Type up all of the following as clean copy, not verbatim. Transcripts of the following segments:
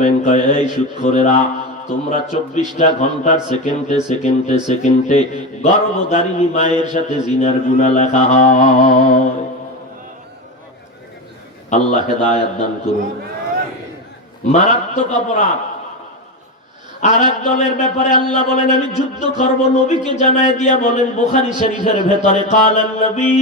এই সুদখোরেরা, তোমরা 24টা ঘন্টার সেকেন্ডে সেকেন্ডে সেকেন্ডে গর্ভধারিণী মায়ের সাথে জিনার গুনাহ লেখা হয়। আল্লাহ হেদায়েত দান করুন। মারাত্মক অপরাধ। আর এক দলের ব্যাপারে আল্লাহ বলেন আমি যুদ্ধ করব, নবীকে জানায় দিয়া বলেন বুখারী শরীফের ভেতরে কালান নবী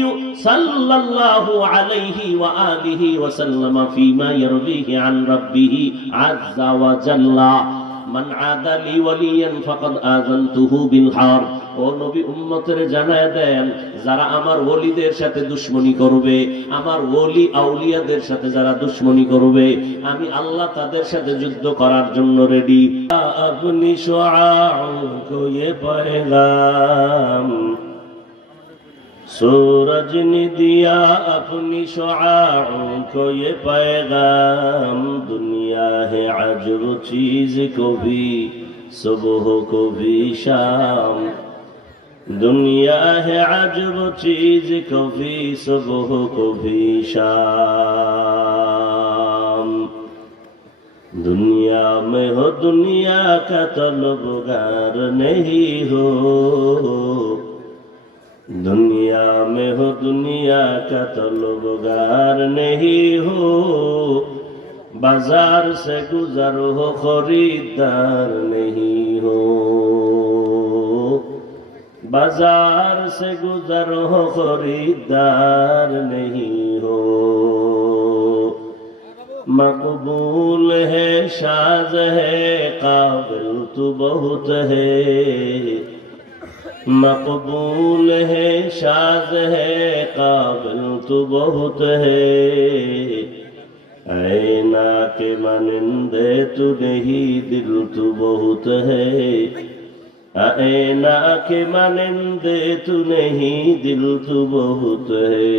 সাল্লাল্লাহু আলাইহি ওয়া আলিহি ওয়া সাল্লাম ফীমা ইয়ারবিহি আন রাব্বিহি আযজা ওয়া জাল্লা মান আদা লি ওয়ালিয়ান ফাকাদ আযানতুহু বিল হারব। ও নবী উম্মতের জানায় দেন, যারা আমার ওলিদের সাথে দুশমনি করবে, আমার ওলি আউলিয়াদের সাথে যারা দুশমনি করবে, আমি আল্লাহ তাদের সাথে যুদ্ধ করার জন্য রেডি। আপনি শুআউ কো ये पैगाम सूरज ने दिया अपनी शुआओं को ये पैगाम दुनिया है अजब चीज को भी सुबह को भी शाम दुनिया है अजब चीज को भी सुबह को भी शाम दुनिया में हो दुनिया का तलबगार नहीं हो दुनिया में हो दुनिया का तलबगार नहीं हो बाजार से गुजर हो खरीदार नहीं हो बाजार से गुजर हो खरीदार नहीं हो मकबूल है शाज है काबिल तू बहुत है मकबूल है शाज है काबिल तू बहुत है ऐना के मानिंदे तू नहीं दिल तू बहुत है ऐना के मानिंदे तू नहीं दिल तू बहुत है।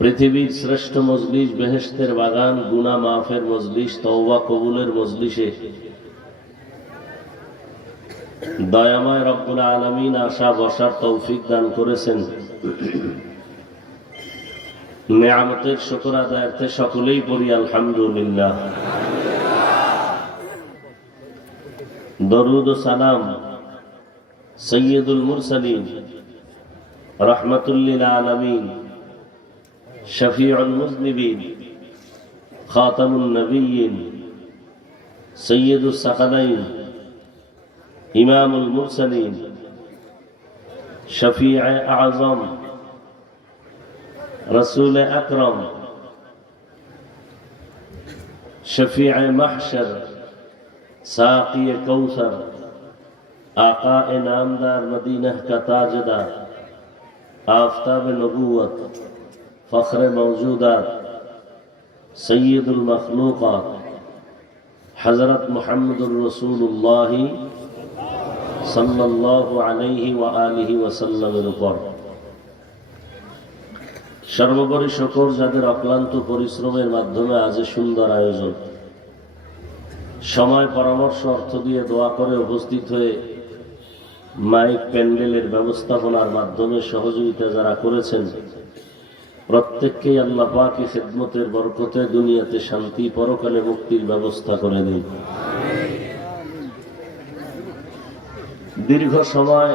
পৃথিবীর শ্রেষ্ঠ মজলিস, বেহেশতের বাগান, গুনাহ মাফের মজলিস, তওবা কবুলের মজলিসে দয়াময় রব্বুল আলামিন আসা বসার তৌফিক দান করেছেন। নেয়ামতের শুকর আদায়ার্থে সকলেই পড়ি আলহামদুলিল্লাহ। দরুদ ও সালাম সৈয়দুল মুরসালিন রাহমাতুল লিল আলামিন শফিউল মুযনিবিন খাতামুন নবিয়্যিন সৈয়দুস সাকালাইন ইমামুল মুরসালিন শফিউ আযম রাসূল আকরাম শফিউ মাহশর साक़ी कौसर आका नामदार मदीना का ताजदार आफताब नबूवत फ़ख्र मौजूदात सय्यदुल मखलूक़ात हज़रत मुहम्मदुर रसूलुल्लाह सल्लल्लाहु अलैहि व आलिहि वसल्लमेर উপর সর্বোপরি শুকর যাদের অক্লান্ত পরিশ্রমের মাধ্যমে আজ সুন্দর আয়োজন, সময় পরামর্শ অর্থ দিয়ে দোয়া করে উপস্থিত হয়ে মাইক প্যান্ডেলের ব্যবস্থাপনার মাধ্যমে সহযোগিতা যারা করেছেন, প্রত্যেককেই আল্লাহ পাকের খিদমতের বরকতে দুনিয়াতে শান্তি, পরকালে মুক্তির ব্যবস্থা করে দিন। দীর্ঘ সময়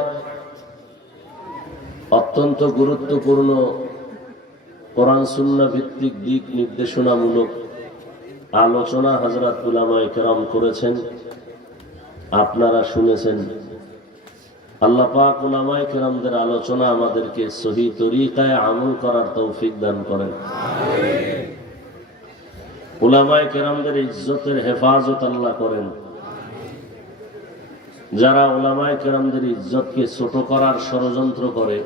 অত্যন্ত গুরুত্বপূর্ণ কোরআন সুন্নাহ ভিত্তিক দিক নির্দেশনামূলক আলোচনা হযরত উলামায়ে কেরাম করেছেন, আপনারা শুনেছেন। আল্লাহ পাক উলামায়ে কেরামদের আলোচনা আমাদেরকে সহি তরিকায় আমল করার তৌফিক দান করেন। আমিন। উলামায়ে কেরামদের ইজ্জতের হেফাজত আল্লাহ করেন। যারা উলামায়ে কেরামদের ইজ্জতকে ছোট করার ষড়যন্ত্র করে,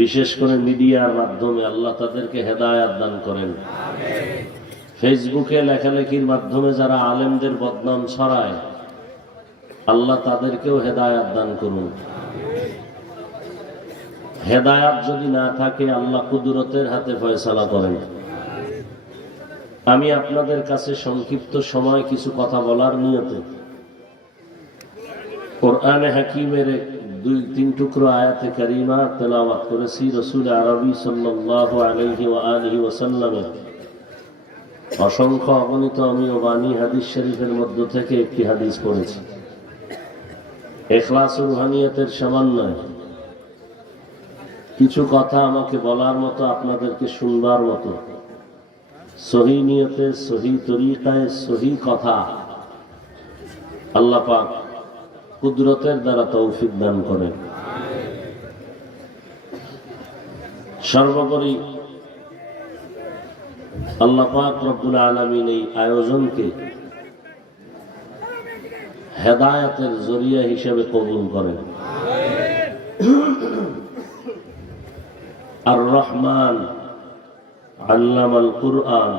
বিশেষ করে মিডিয়ার মাধ্যমে, আল্লাহ তাদেরকে হেদায়েত দান করেন। আমিন। ফেসবুকে লেখালেখির মাধ্যমে যারা আলেমদের বদনাম ছড়ায়, আল্লাহ তাদেরকেও হেদায়েত দান করুন। হেদায়েত যদি না থাকে, আল্লাহ কুদরতের হাতে ফয়সালা করেন। আমি আপনাদের কাছে সংক্ষিপ্ত সময় কিছু কথা বলার নিয়তে কোরআনে হাকিমের দুই তিন টুকরো আয়াতে কারিমা তেলাওয়াত করেছি রাসূল আরবি সাল্লাল্লাহু আলাইহি ওয়া আলিহি ওয়াসাল্লামের অসংখ্য অগণিত আমি ও বাণী হাদিস শরীফের মধ্য থেকে একটি হাদিস পড়েছি। ইখলাস রুহানিয়াতের সামান্য কিছু কথা আমাকে বলার মতো, আপনাদেরকে শুনবার মতো, সহি নিয়তে সহি তরিকায় সহি কথা আল্লাহ পাক কুদরতের দ্বারা তৌফিক দান করেন। সর্বোপরি আল্লাহ পাক রব্বুল আলামিন এই আয়োজনকে হেদায়েতের জরিয়া হিসেবে কবুল করেন। আর রহমান আল্লামাল কুরআন,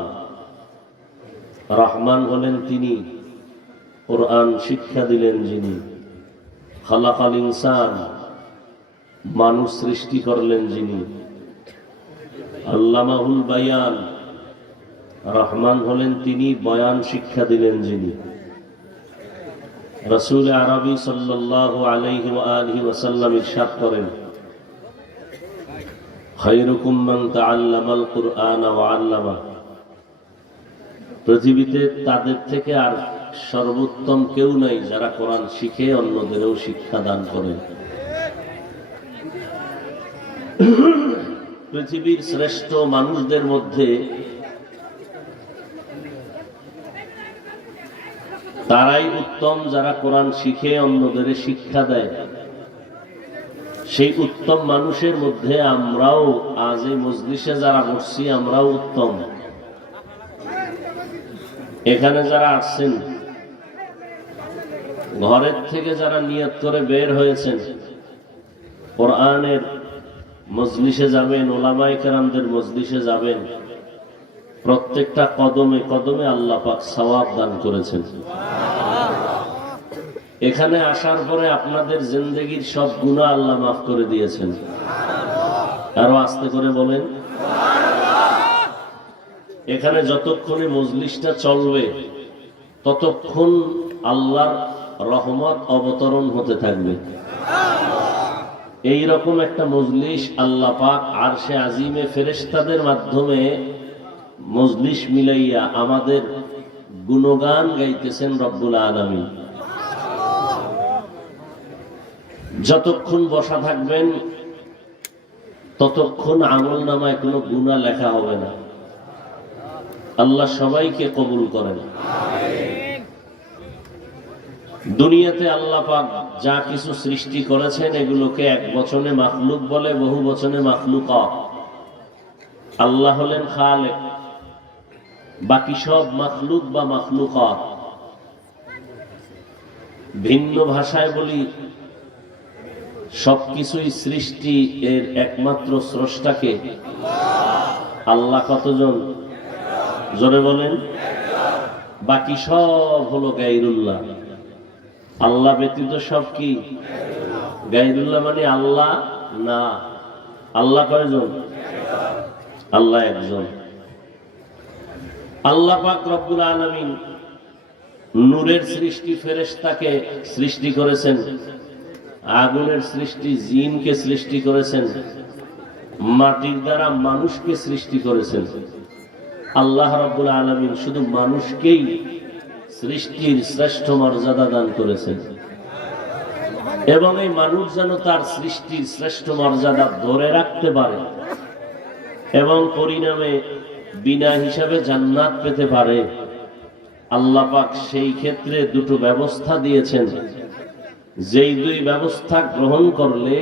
রহমান হলেন তিনি, কুরআন শিক্ষা দিলেন যিনি। খালাকাল ইনসান, মানুষ সৃষ্টি করলেন যিনি। আল্লামাহুল বায়ান, রহমান হলেন তিনি, বয়ান শিক্ষা দিলেন যিনি। রাসূল আরবি সাল্লাল্লাহু আলাইহি ওয়া আলিহি ওয়াসাল্লাম ইরশাদ করেন, খায়রুকুম মান তাআল্লামাল কুরআন ওয়া আল্লামা। পৃথিবীতে তাদের থেকে আর সর্বোত্তম কেউ নাই যারা কোরআন শিখে অন্যদেরও শিক্ষা দান করেন। পৃথিবীর শ্রেষ্ঠ মানুষদের মধ্যে তারাই উত্তম যারা কোরআন শিখে অন্যদের শিক্ষা দেয়। সেই উত্তম মানুষের মধ্যে আমরাও আজ এই মজলিসে যারা বসছি আমরাও উত্তম। এখানে যারা আসছেন, ঘরের থেকে যারা নিয়ত করে বের হয়েছেন কোরআনের মজলিসে যাবেন, ওলামায়ে কেরামদের মজলিসে যাবেন, প্রত্যেকটা কদমে কদমে আল্লাহ পাক সওয়াব দান করেছেন। এখানে আসার পরে আপনাদের জিন্দেগীর সব গুনাহ আল্লাহ মাফ করে দিয়েছেন। আরো আস্তে করে বলেন। এখানে যতক্ষণে মজলিসটা চলবে ততক্ষণ আল্লাহর রহমত অবতরণ হতে থাকবে। এই রকম একটা মজলিস আল্লাহ পাক আরশে আজিমে ফেরেশতাদের মাধ্যমে মজলিস মিলাইয়া আমাদের গুণগান গাইতেছেন রব্বুল আলামিন। যতক্ষণ বসা থাকবেন ততক্ষণ আমল নামায় কোনো গুনাহ লেখা হবে না। আল্লাহ সবাইকে কবুল করেন। দুনিয়াতে আল্লাহ পাক যা কিছু সৃষ্টি করেছেন এগুলোকে এক বচনে মাখলুক বলে, বহু বচনে মাখলুকাত। আল্লাহ হলেন খালেক, বাকি সব মাখলুক বা মাখলুকাত। ভিন্ন ভাষায় বলি, সবকিছুই সৃষ্টি এর একমাত্র স্রষ্টাকে। আল্লাহ কতজন? জোরে বলেন। বাকি সব হলো গায়রুল্লাহ। আল্লাহ ব্যতীত সব কি? গায়রুল্লাহ মানে আল্লাহ না। আল্লাহ কয়জন? আল্লাহ একজন। আল্লাহ পাক রব্বুল আলামিন নূরের সৃষ্টি ফেরেশতাকে সৃষ্টি করেছেন, আগুনের সৃষ্টি জিনকে সৃষ্টি করেছেন, মাটির দ্বারা মানুষকে সৃষ্টি করেছেন। আল্লাহ রাব্বুল আলামিন শুধু মানুষকেই সৃষ্টির শ্রেষ্ঠ মর্যাদা দান করেছেন এবং এই মানুষ যেন তার সৃষ্টির শ্রেষ্ঠ মর্যাদা ধরে রাখতে পারে এবং পরিণামে বিনা হিসাবে জান্নাত পেতে পারে। আল্লাহ পাক সেই ক্ষেত্রে দুটো ব্যবস্থা দিয়েছেন, যেই দুই ব্যবস্থা গ্রহণ করলে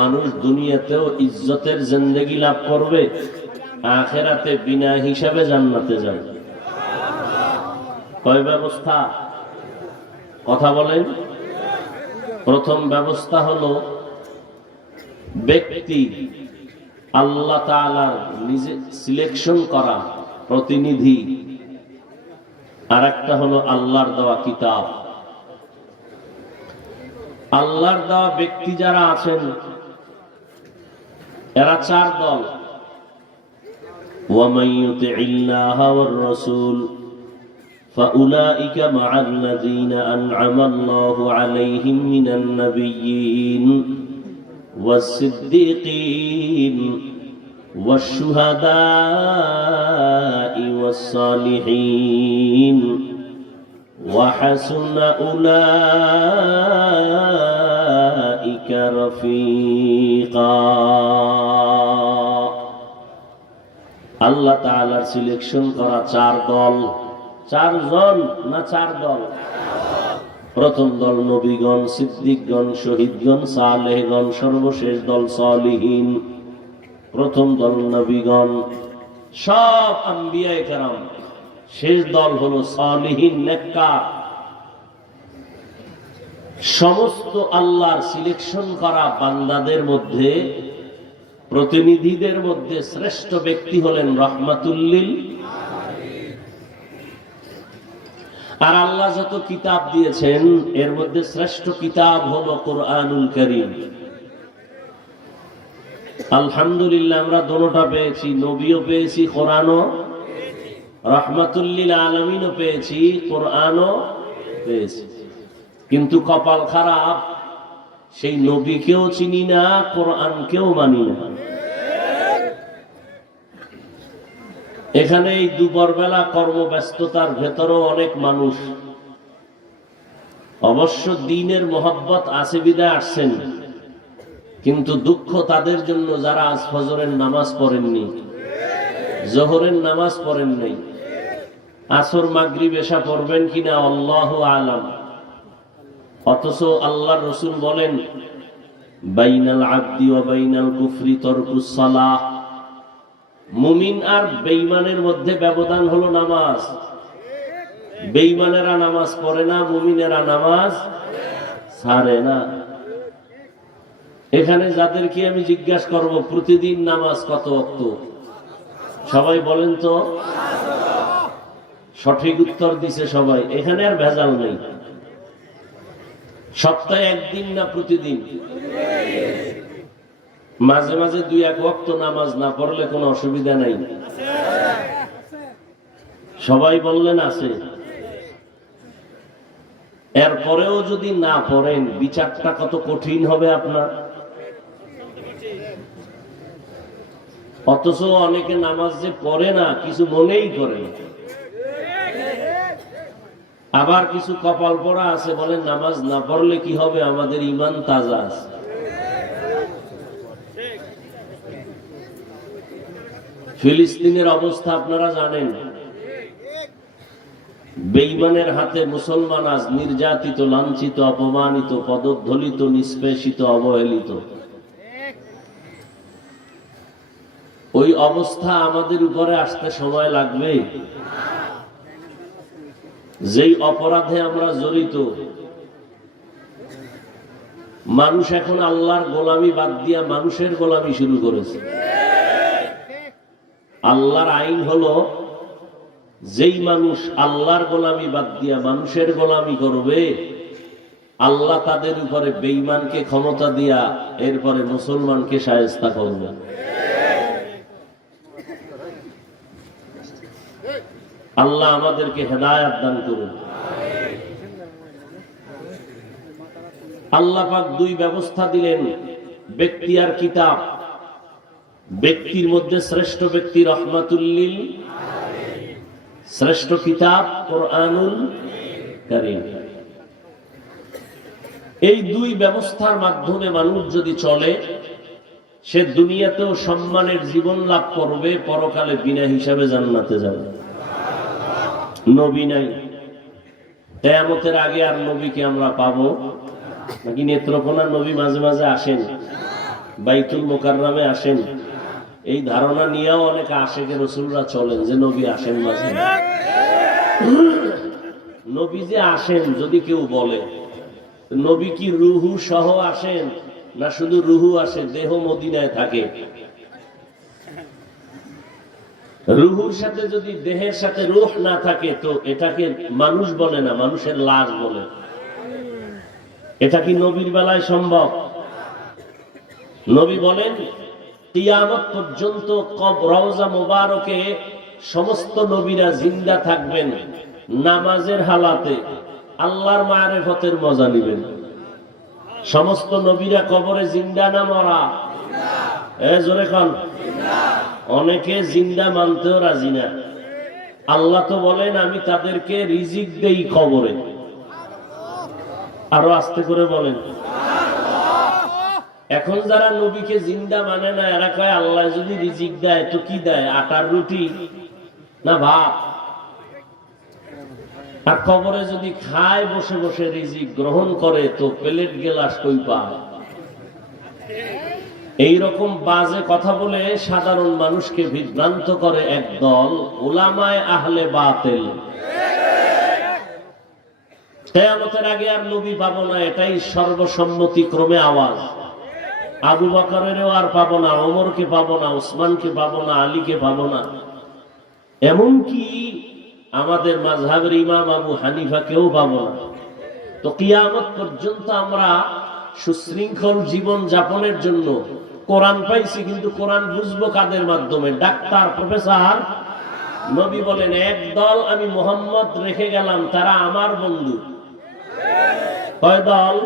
মানুষ দুনিয়াতেও ইজ্জতের জিন্দেগি লাভ করবে, আখিরাতে বিনা হিসাবে জান্নাতে যাবে। কয় ব্যবস্থা? কথা বলেন। প্রথম ব্যবস্থা হলো ব্যক্তি আল্লাহ তাআলার নিজে সিলেকশন করা প্রতিনিধি, আর একটা হলো আল্লাহর দেওয়া কিতাব। আল্লাহর দেওয়া ব্যক্তি যারা আছেন এরা চার দল। ওয়া মান ইউতিইল্লাহ ওয়ার রাসূল فأولئك مع الذين أنعم الله عليهم من النبيين والصديقين والشهداء والصالحين وحسن أولئك رفيقا আল্লাহ তাআলার সিলেকশন করা চার দল, চারজন না চার দল? প্রথম দল নবীগণ, সিদ্দিকগণ, শহীদগণ, সালেহগণ, সর্বশেষ দল সালিহিন। প্রথম দল নবীগণ, সব আম্বিয়ায়ে কেরাম। শেষ দল হলো সালিহিন, নেককার। সমস্ত আল্লাহর সিলেকশন করা বান্দাদের মধ্যে, প্রতিনিধিদের মধ্যে শ্রেষ্ঠ ব্যক্তি হলেন রহমাতুল্লিল। আর আল্লাহ যত কিতাব দিয়েছেন এর মধ্যে শ্রেষ্ঠ কিতাব হলো কোরআনুল কারীম। আলহামদুলিল্লাহ আমরা দোনোটা পেয়েছি, নবীও পেয়েছি, কোরআনও, রহমাতুল্লিল আলামিনও পেয়েছি, কোরআনও পেয়েছি। কিন্তু কপাল খারাপ, সেই নবীকেও চিনি না, কোরআনকেও মানি না। এখানে এই দুপুরবেলা কর্মব্যস্ততার ভেতরেও অনেক মানুষ অবশ্য দ্বীনের মহব্বত আছে বিদায় আসছেন, কিন্তু দুঃখ তাদের জন্য যারা আজ ফজরের নামাজ পড়েননি, জোহরের নামাজ পড়েন নাই, আসর মাগরিব এশা পড়বেন কিনা আল্লাহু আলাম। অথচ আল্লাহর রাসূল বলেন, বাইনাল আবদি ওয়া বাইনাল কুফরি তারকুস সালাহ। মুমিন আর বেঈমানের মধ্যে ব্যবধান হলো নামাজ। বেঈমানেরা নামাজ পড়ে না, মুমিনেরা নামাজ ছাড়ে না। এখানে যাদেরকে আমি জিজ্ঞাসা করব প্রতিদিন নামাজ কত ওয়াক্ত, সবাই বলেন তো। সঠিক উত্তর দিছে সবাই, এখানে আর ভেজাল নেই। সপ্তাহে একদিন না প্রতিদিন? মাঝে মাঝে দুই এক ওয়াক্ত নামাজ না পড়লে কোনো অসুবিধা নাই? সবাই বললেন আছে। এরপরেও যদি না পড়েন বিচারটা কত কঠিন হবে আপনার। অথচ অনেকে নামাজ যে পড়ে না কিছু মনেই করে না। আবার কিছু কপাল পড়া আছে, বলেন নামাজ না পড়লে কি হবে, আমাদের ঈমান তাজা আছে। ফিলিস্তিনের অবস্থা আপনারা জানেন। বেঈমানের হাতে মুসলমান আজ নির্যাতিত, লাঞ্ছিত, অপমানিত, পদধলিত, নিষ্পেষিত, অবহেলিত। ওই অবস্থা আমাদের উপরে আসতে সময় লাগবে। যেই অপরাধে আমরা জড়িত, মানুষ এখন আল্লাহর গোলামি বাদ দিয়া মানুষের গোলামি শুরু করেছে। আল্লাহর আইন হলো, যেই মানুষ আল্লাহর গোলামি বাদ দিয়া মানুষের গোলামি করবে, আল্লাহ তাদের উপরে বেঈমানকে ক্ষমতা দিয়া এরপরে মুসলমানকে শায়েস্তা করবে। আল্লাহ আমাদেরকে হেদায়েত দান করুন। আল্লাহ পাক দুই ব্যবস্থা দিলেন, ব্যক্তি আর কিতাব। ব্যক্তির মধ্যে শ্রেষ্ঠ ব্যক্তি রহমাতুল্লিল, শ্রেষ্ঠ কিতাব কোরআনুল কারীম। এই দুই ব্যবস্থার মাধ্যমে মানুষ যদি চলে, সে দুনিয়াতেও সম্মানের জীবন লাভ করবে, পরকালে বিনা হিসাবে জান্নাতে যাবে। নবী নাই, কিয়ামতের আগে আর নবীকে আমরা পাবো নাকি? নেত্রকোনার নবী মাঝে মাঝে আসেন, বাইতুল মুকাররমে আসেন, এই ধারণা নিয়েও অনেক আশেকে রাসূলরা চলেন যে নবী আসেন মাঝে। নবী যে আসেন যদি কেউ বলে, নবী কি রুহু সহ আসেন না শুধু রুহু আসে, দেহ মদিনায় থাকে? রুহুর সাথে যদি দেহের সাথে রূহ না থাকে তো এটাকে মানুষ বলে না, মানুষের লাশ বলে। এটা কি নবীর বেলায় সম্ভব? নবী বলেন, কিয়ামত পর্যন্ত রওজা মুবারকে সমস্ত নবীরা জিন্দা থাকবেন, নামাজের হালাতে আল্লাহর মারিফতের মজা নিবেন। সমস্ত নবীরা কবরে জিন্দা না মরা? জোরে খান। অনেকে জিন্দা মানতেও রাজি না। আল্লাহ তো বলেন আমি তাদেরকে রিজিক দেই কবরে। আরো আস্তে করে বলেন। এখন যারা নবীকে জিন্দা মানে না, এরা কয় আল্লাহ যদি রিজিক দেয় তো কি দেয়, আটার রুটি না ভাত? আর কবরে যদি খায় বসে বসে রিজিক গ্রহণ করে তো প্লেট গেলাস কই পায়? এইরকম বাজে কথা বলে সাধারণ মানুষকে বিভ্রান্ত করে একদল উলামায়ে আহলে বাতিল। কিয়ামতের আগে আর নবী পাবো না, এটাই সর্বসম্মতিক্রমে আওয়াজ। আবু বকরেরও আর পাবো না, ওমরকে পাবো না, উসমানকে পাবো না, আলীকে পাবো না, এমনকি আমাদের মাযহাবের ইমাম আবু হানিফাকেও পাবো না। তো কিয়ামত পর্যন্ত আমরা সুশৃঙ্খল জীবন যাপনের জন্য কোরআন পাইছি, কিন্তু কোরআন বুঝবো কাদের মাধ্যমে? Doctor, professor? নবী বলেন একদল আমি মুহাম্মদ রেখে গেলাম, তারা আমার বন্ধু। কয় দল?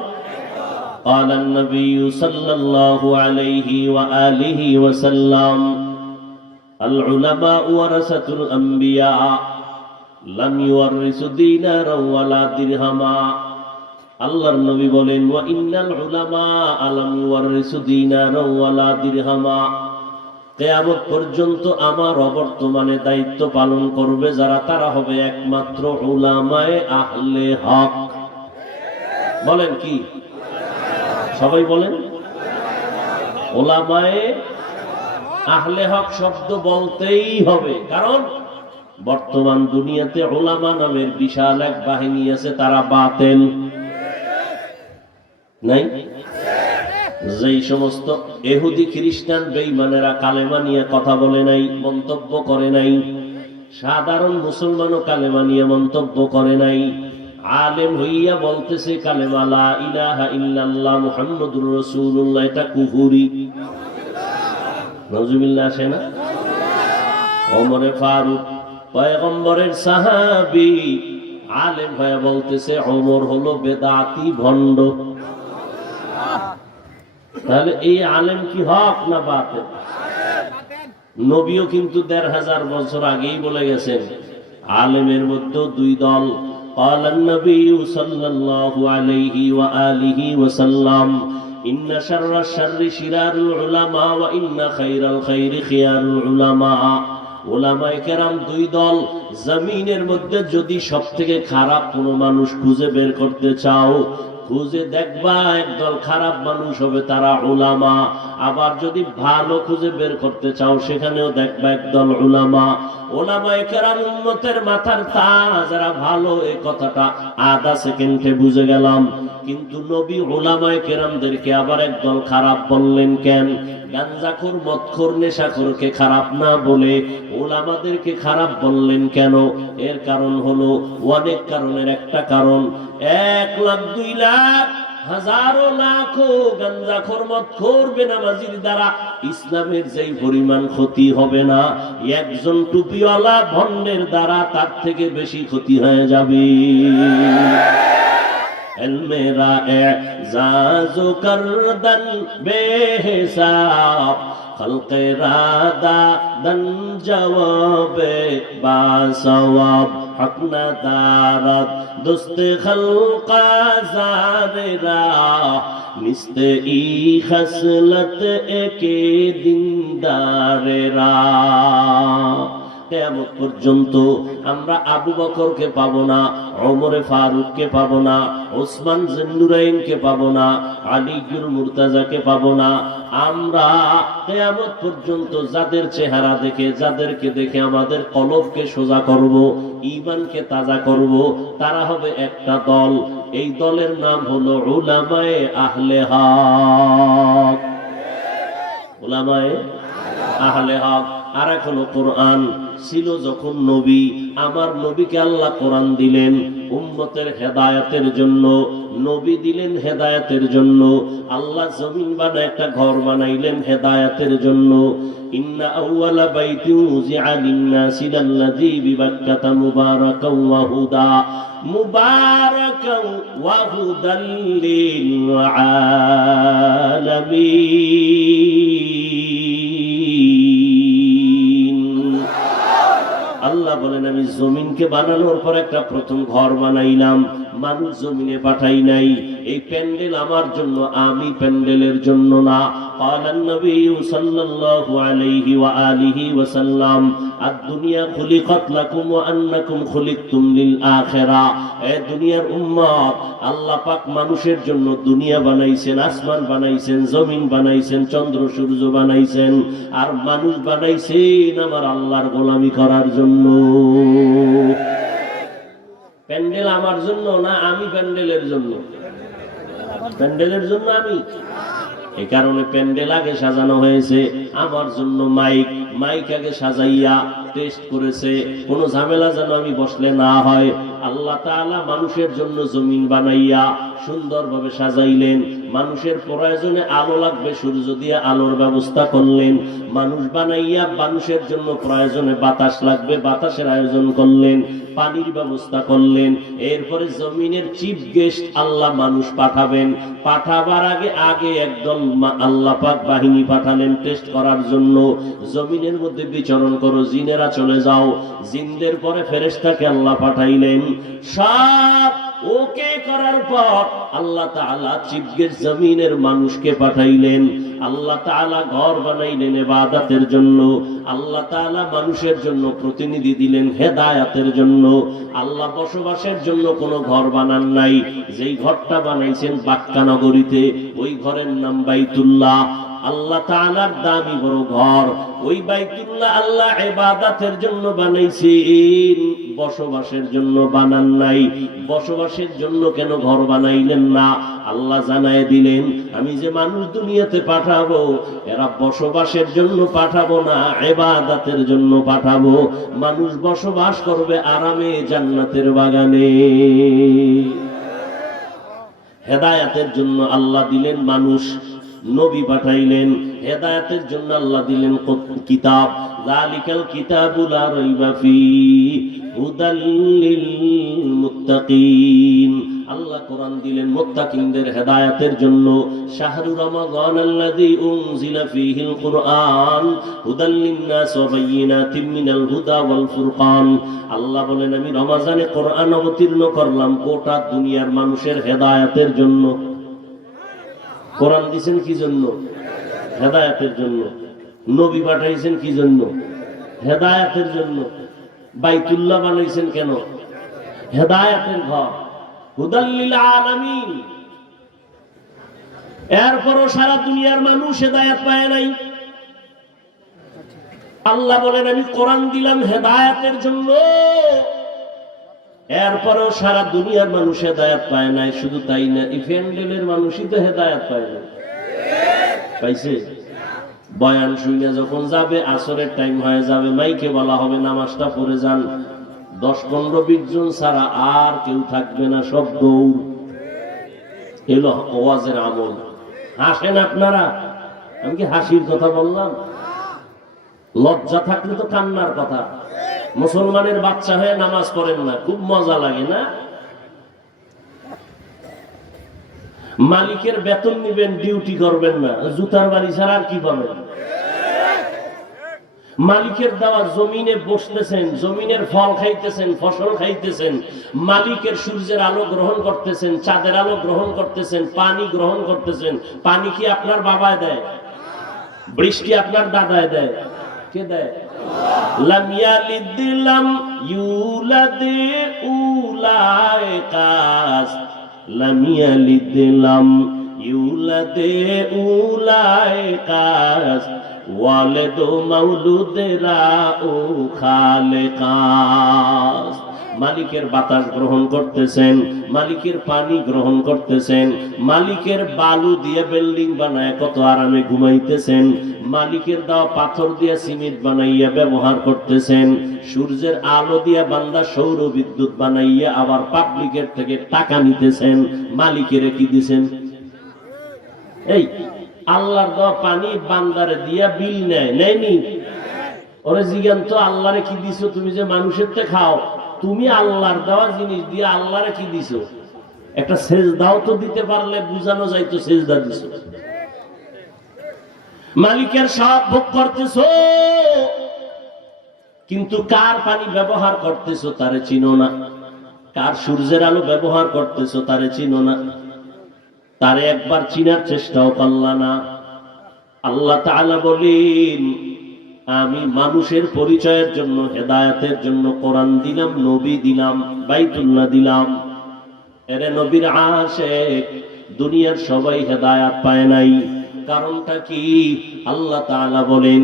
قال النبي صلى الله عليه وآله وسلم العلماء ورثة الأنبياء لم يورثوا دينارا ولا درهما। আল্লাহর নবী বলেন ওয়া ইন্নাল উলামা লাম ইউরিসু দিনারা ওয়ালা দিরহামা। কিয়ামত পর্যন্ত আমার অবর্তমানে দায়িত্ব পালন করবে যারা, তারা হবে একমাত্র উলামায়ে আহলে হক। বলেন কি? সবাই বলেন। উলামায়ে আহলে হক শব্দ বলতেই হবে, কারণ বর্তমান দুনিয়াতে উলামা নামের বিশাল এক বাহিনী আছে, তারা বাতিল নাই? যেই সমস্ত ইহুদি খ্রিস্টান বেঈমানেরা কালেমা নিয়ে কথা বলে নাই, মন্তব্য করে নাই, সাধারণ মুসলমানও কালেমা নিয়ে মন্তব্য করে নাই, আলেম হইয়া বলতেছে কালেমা লা ইলাহা ইল্লাল্লাহ মুহাম্মাদুর রাসূলুল্লাহ, এটা কুফরি। নাউজুবিল্লাহ আসে না? ওমরে ফারুক পয়গম্বরের সাহাবী আলেম হয়ে বলতেছে ওমর হলো বেদাতি, ভণ্ড। তাহলে এই আলেম কি হক না বাতিল? নবীও কিন্তু ১৫০০ বছর আগেই বলে গেছেন আলেমের মধ্যে দুই দল। قال النبي صلى الله عليه وآله وسلم إن شر الشر شرار العلماء وإن خير الخير خيار العلماء। উলামায়ে কেরাম দুই দল। জমিনের মধ্যে যদি সবথেকে খারাপ কোনো মানুষ খুঁজে বের করতে চাও, খুঁজে দেখবা একদল খারাপ মানুষ হবে, তারা উলামা। আবার যদি ভালো খুঁজে বের করতে চাও, সেখানেও দেখবা একদল উলামা। উলামায়ে কেরাম উম্মতের মাথার তাজ, যারা ভালো, এই কথাটা আধা সেকেন্ডে বুঝে গেলাম। কিন্তু নবী উলামায়ে কেরামদেরকে আবার একদল খারাপ বললেন কেন? গাঞ্জাখোর, মদখোর, নেশাখোরকে খারাপ না বলে উলামাদেরকে খারাপ বললেন কেন? এর কারণ হলো অনেক কারণের একটা কারণ, ১ লাখ ২ লাখ হাজারো লাখো গাঞ্জাখোর, মদখোর, বেনামাজির দ্বারা ইসলামের যেই পরিমাণ ক্ষতি হবে না, একজন টুপিওয়ালা ভণ্ডের দ্বারা তার থেকে বেশি ক্ষতি হয়ে যাবে। মেরা এজাজু করদন বেহিসাব খলকে রাদা দন জওয়াবে বাসওয়াব হক না দারাত দোস্তে খলকা জারেরা নিস্তে ই খসলত একে দিনদারেরা। কিয়ামত পর্যন্ত আমরা আবু বকরকে পাবো না, ওমরে ফারুককে পাবো না, ওসমান জিন্নুরাইনকে পাবো না, আলীউল মুর্তাজাকে পাবো না। আমরা কিয়ামত পর্যন্ত যাদের চেহারা দেখে, যাদেরকে দেখে আমাদের কলবকে সোজা করব, ঈমানকে তাজা করব, তারা হবে একটা দল। এই দলের নাম হলো উলামায়ে আহলে হক। উলামায়ে আহলে হক। আর এখন কোরআন ছিল যখন নবী, আমার নবীকে আল্লাহ কোরআন দিলেন উম্মতের হেদায়েতের জন্য, নবী দিলেন হেদায়েতের জন্য। আল্লাহ জমিন বানায় একটা ঘর বানাইলেন হেদায়েতের জন্য। ইন্না আউওয়ালা বাইতিন উযিআ লিন-নাসি লাল্লাযী বিবাক্কাতা মুবারাকান ওয়া হুদা মুবারাকান ওয়া হুদাল লিল আলামিন। আল্লাহ বলেন আমি জমিনকে বানানোর পর একটা প্রথম ঘর বানাইলাম, মানুষ জমিনে পাঠাই নাই। এই প্যান্ডেল আমার জন্য, আমি প্যান্ডেলের জন্য না। قال النبي صلى الله عليه وآله وسلم الدنيا خلقت لكم وأنكم خلقتم للآخرة। এ দুনিয়ার উম্মত, আল্লাহ পাক মানুষের জন্য দুনিয়া বানাইছেন, আসমান বানাইছেন, জমিন বানাইছেন, চন্দ্র সূর্য বানাইছেন, আর মানুষ বানাইছেন আমার আল্লাহর গোলামি করার জন্য। প্যান্ডেল আমার জন্য না, আমি প্যান্ডেলের জন্য? প্যান্ডেলের জন্য আমি। এই কারণে প্যান্ডেল আগে সাজানো হয়েছে আমার জন্য। মাইক আগে সাজাইয়া টেস্ট করেছে, কোনো ঝামেলা যেন আমি বসলে না হয়। আল্লাহ তাআলা মানুষের জন্য জমিন বানাইয়া সুন্দরভাবে সাজাইলেন। মানুষের প্রয়োজনে আলো লাগবে, সূর্য দিয়ে আলোর ব্যবস্থা করলেন। মানুষ বানাইয়া মানুষের জন্য প্রয়োজনে বাতাস লাগবে, বাতাসের আয়োজন করলেন। পানির ব্যবস্থা করলেন। এরপরে জমিনের চিফ গেস্ট আল্লাহ মানুষ পাঠাবেন। পাঠাবার আগে একদল আল্লাহ পাক বাহিনী পাঠালেন টেস্ট করার জন্য। জমিনের মধ্যে বিচরণ করো, জিনেরা চলে যাও। জিনদের পরে ফেরেশতাকে আল্লাহ পাঠাইলেন। সব ওকে করার পর আল্লাহ তাআলা চিফ গেস্ট জমিনের মানুষকে পাঠাইলেন। আল্লাহ তাআলা ঘর বানাইলেন ইবাদতের জন্য। আল্লাহ তাআলা মানুষের জন্য প্রতিনিধি দিলেন হেদায়েতের জন্য। আল্লাহ বসবাসের জন্য কোনো ঘর বানান নাই। যেই ঘরটা বানাইছেন বাক্কা নগরীতে, ওই ঘরের নাম বাইতুল্লাহ। আল্লাহ তাআলার দামি বড় ঘর। ওই বাইতুল্লাহ আল্লাহ ইবাদতের জন্য বানাইছেন, বসবাসের জন্য বানান নাই। বসবাসের জন্য কেন ঘর বানাইলেন না? আল্লাহ জানায় দিলেন আমি যে মানুষ দুনিয়াতে পাঠাবো, এরা বসবাসের জন্য পাঠাবো না, ইবাদতের জন্য পাঠাবো। মানুষ বসবাস করবে আরামে জান্নাতের বাগানে। হেদায়েতের জন্য আল্লাহ দিলেন মানুষ, নবী পাঠাইলেন। হেদায়েতের জন্য আল্লাহ দিলেন কিতাব। যালিকাল কিতাবু লা রাইবা ফীহি হুদাল লিল মুত্তাকিন। আল্লাহ কোরআন দিলেন মুত্তাকিনদের হেদায়েতের জন্য। শাহরু রমাদান আল্লাযী উনজিলা ফীহিল কুরআন হুদাল লিন-নাস ওয়া বায়িনাতিন মিনাল হুদা ওয়াল ফুরকান। আল্লাহ বলেন আমি রমজানে কোরআন অবতীর্ণ করলাম গোটা দুনিয়ার মানুষের হেদায়েতের জন্য। কোরআন দিয়েছেন কি জন্য? হেদায়েতের জন্য। নবী পাঠাইছেন কি জন্য? হেদায়েতের জন্য। বাইতুল্লাহ বানাইছেন কেন? হেদায়েতের ঘর, হুদাল লিল আলামিন। এরপরও সারা দুনিয়ার মানুষ হেদায়েত পায় নাই। আল্লাহ বলেন আমি কোরআন দিলাম হেদায়েতের জন্য, এরপরও সারা দুনিয়ার মানুষ হেদায়েত পায় নাই। শুধু তাই না, এই প্যান্ডেলের মানুষই তো হেদায়েত পায় না। পাইছে? বয়ান শুনে যখন যাবে, আসরের টাইম হয়ে যাবে, মাইকে বলা হবে নামাজটা পড়ে যান। 10-15-20 জন ছাড়া আর কেউ থাকবে না, সব দৌড়। এলো ওয়াজের আমল। হাসেন আপনারা, আমি কি হাসির কথা বললাম? লজ্জা থাকলে তো কান্নার কথা। মুসলমানের বাচ্চা হয়ে নামাজ পড়েন না, খুব মজা লাগে না? মালিকের বেতন নিবেন, ডিউটি করবেন না, জুতার বাড়ি ছাড়া আর কি পাবেন? মালিকের দেওয়া জমিনে বসতেছেন, জমিনের ফল খাইতেছেন, ফসল খাইতেছেন, মালিকের সূর্যের আলো গ্রহণ করতেছেন, চাঁদের আলো গ্রহণ করতেছেন, পানি গ্রহণ করতেছেন। পানি কি আপনার বাবায় দেয়? বৃষ্টি আপনার দাদায় দেয়? কে দেয়? লাম ইয়ালিদ লাম ইউলাদ উলাইকাস, লাম ইয়ালিদ লাম ইউলাদ উলাইকাস, ওয়ালিদ মাউলুদেরা ও খালেকাস। মালিকের বাতাস গ্রহণ করতেছেন, মালিকের পানি গ্রহণ করতেছেন, মালিকের বালু দিয়ে বিল্ডিং বানায় কত আরামে ঘুমাইতেছেন, মালিকের দেওয়া পাথর দিয়ে সিমেন্ট বানাইয়া ব্যবহার করতেছেন, সূর্যের আলো দিয়ে বান্দা সৌর বিদ্যুৎ বানাইয়া আবার পাবলিকের থেকে টাকা নিতেছেন। মালিকের কি দিছেন? এই আল্লাহর দেওয়া পানি বান্দারে দিয়া বিল নেয়নি? ওরে জিজ্ঞান তো আল্লাহরে কি দিছো তুমি যে মানুষের তে খাও? তুমি আল্লাহর দেওয়া জিনিস দিয়ে আল্লাহরে কি দিছো? একটা সেজদাও তো দিতে পারলে বুঝানো যাইতো সেজদা দিছো। মালিকের সব ভোগ করতেছো, কিন্তু কার পানি ব্যবহার করতেছো তারে চিনো না, কার সূর্যের আলো ব্যবহার করতেছো তারে চিনো না, তারে একবার চিনার চেষ্টাও করলা না। আল্লাহ তাআলা বলেন, আমি মানুষের পরিচয়ের জন্য, হেদায়েতের জন্য কোরআন দিলাম, নবী দিলাম, বাইতুল্লাহ দিলাম। এরে নবীর আশিক, দুনিয়ার সবাই হেদায়েত পায় নাই। কারণটা কি? আল্লাহ তাআলা বলেন,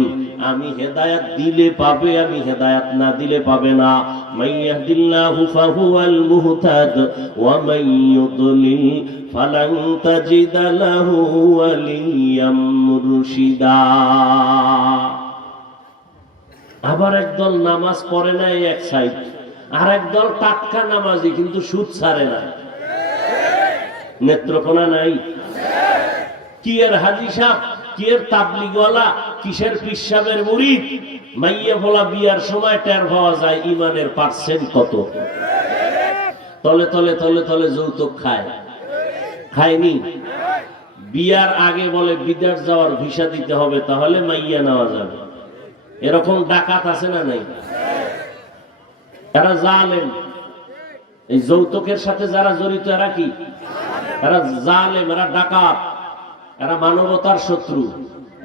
আমি হেদায়েত দিলে পাবে, আমি হেদায়েত না দিলে পাবে না। মাইয়াহদিল্লাহু ফাহুয়াল মুহতাদ ওয়া মান ইউদ্লিল ফালান তাজিদা লাহু ওয়ালিয়াম মুরশিদা। আবার একদল নামাজ পড়ে নাই এক সাইড, আর একদল টাটকা নামাজি কিন্তু সুদ ছাড়ে না, নেত্রকোনা নাই। কি এর হাজি সাহেব, কি এর তাবলিগওয়ালা, কিসের পিসাবের মুরিদ, মাইয়া ফোলা বিয়ার সময় টের পাওয়া যায় ইমানের পার্সেন্ট কত। তলে তলে তলে তলে যৌতুক খায়, খায়নি? বিয়ার আগে বলে বিদেশ যাওয়ার ভিসা দিতে হবে, তাহলে মাইয়া নেওয়া যাবে। এরকম ডাকাত আছে না নাই? এরা জালেম। এই যৌতুকের সাথে যারা জড়িত এরা কি? এরা জালেম, এরা ডাকাত, এরা মানবতার শত্রু,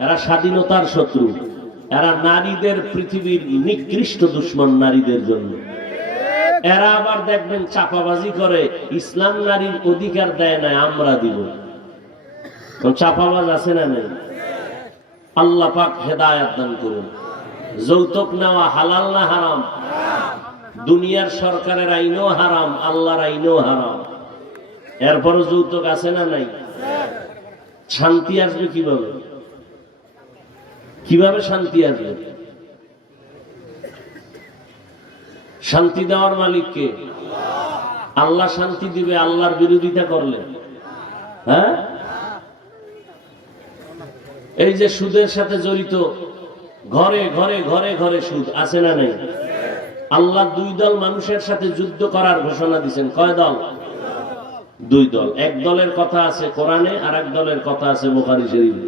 এরা স্বাধীনতার শত্রু, এরা নারীদের পৃথিবীর নিকৃষ্ট দুশ্মন নারীদের জন্য। এরা আবার দেখবেন চাপাবাজি করে, ইসলাম নারীর অধিকার দেয় না, আমরা দিব। চাপাবাজ আছে না নাই? আল্লাহ পাক হেদায়েত দান করুন। যৌতুক নেওয়া হালাল না হারাম? দুনিয়ার সরকারের আইনও হারাম, আল্লাহর আইনও হারাম। এরপরও যৌতুক আছে না নাই? শান্তি আসবে কিভাবে? কিভাবে শান্তি আসবে? শান্তি দেওয়ার মালিককে আল্লাহ শান্তি দিবে আল্লাহর বিরোধিতা করলে। হ্যাঁ, এই যে সুদের সাথে জড়িত, ঘরে ঘরে ঘরে ঘরে সুদ আছে না নেই? আল্লাহ দুই দল মানুষের সাথে যুদ্ধ করার ঘোষণা দিয়েছেন। কয় দল? দুই দল। এক দলের কথা আছে কোরআনে, আর এক দলের কথা আছে বুখারী শরীফে।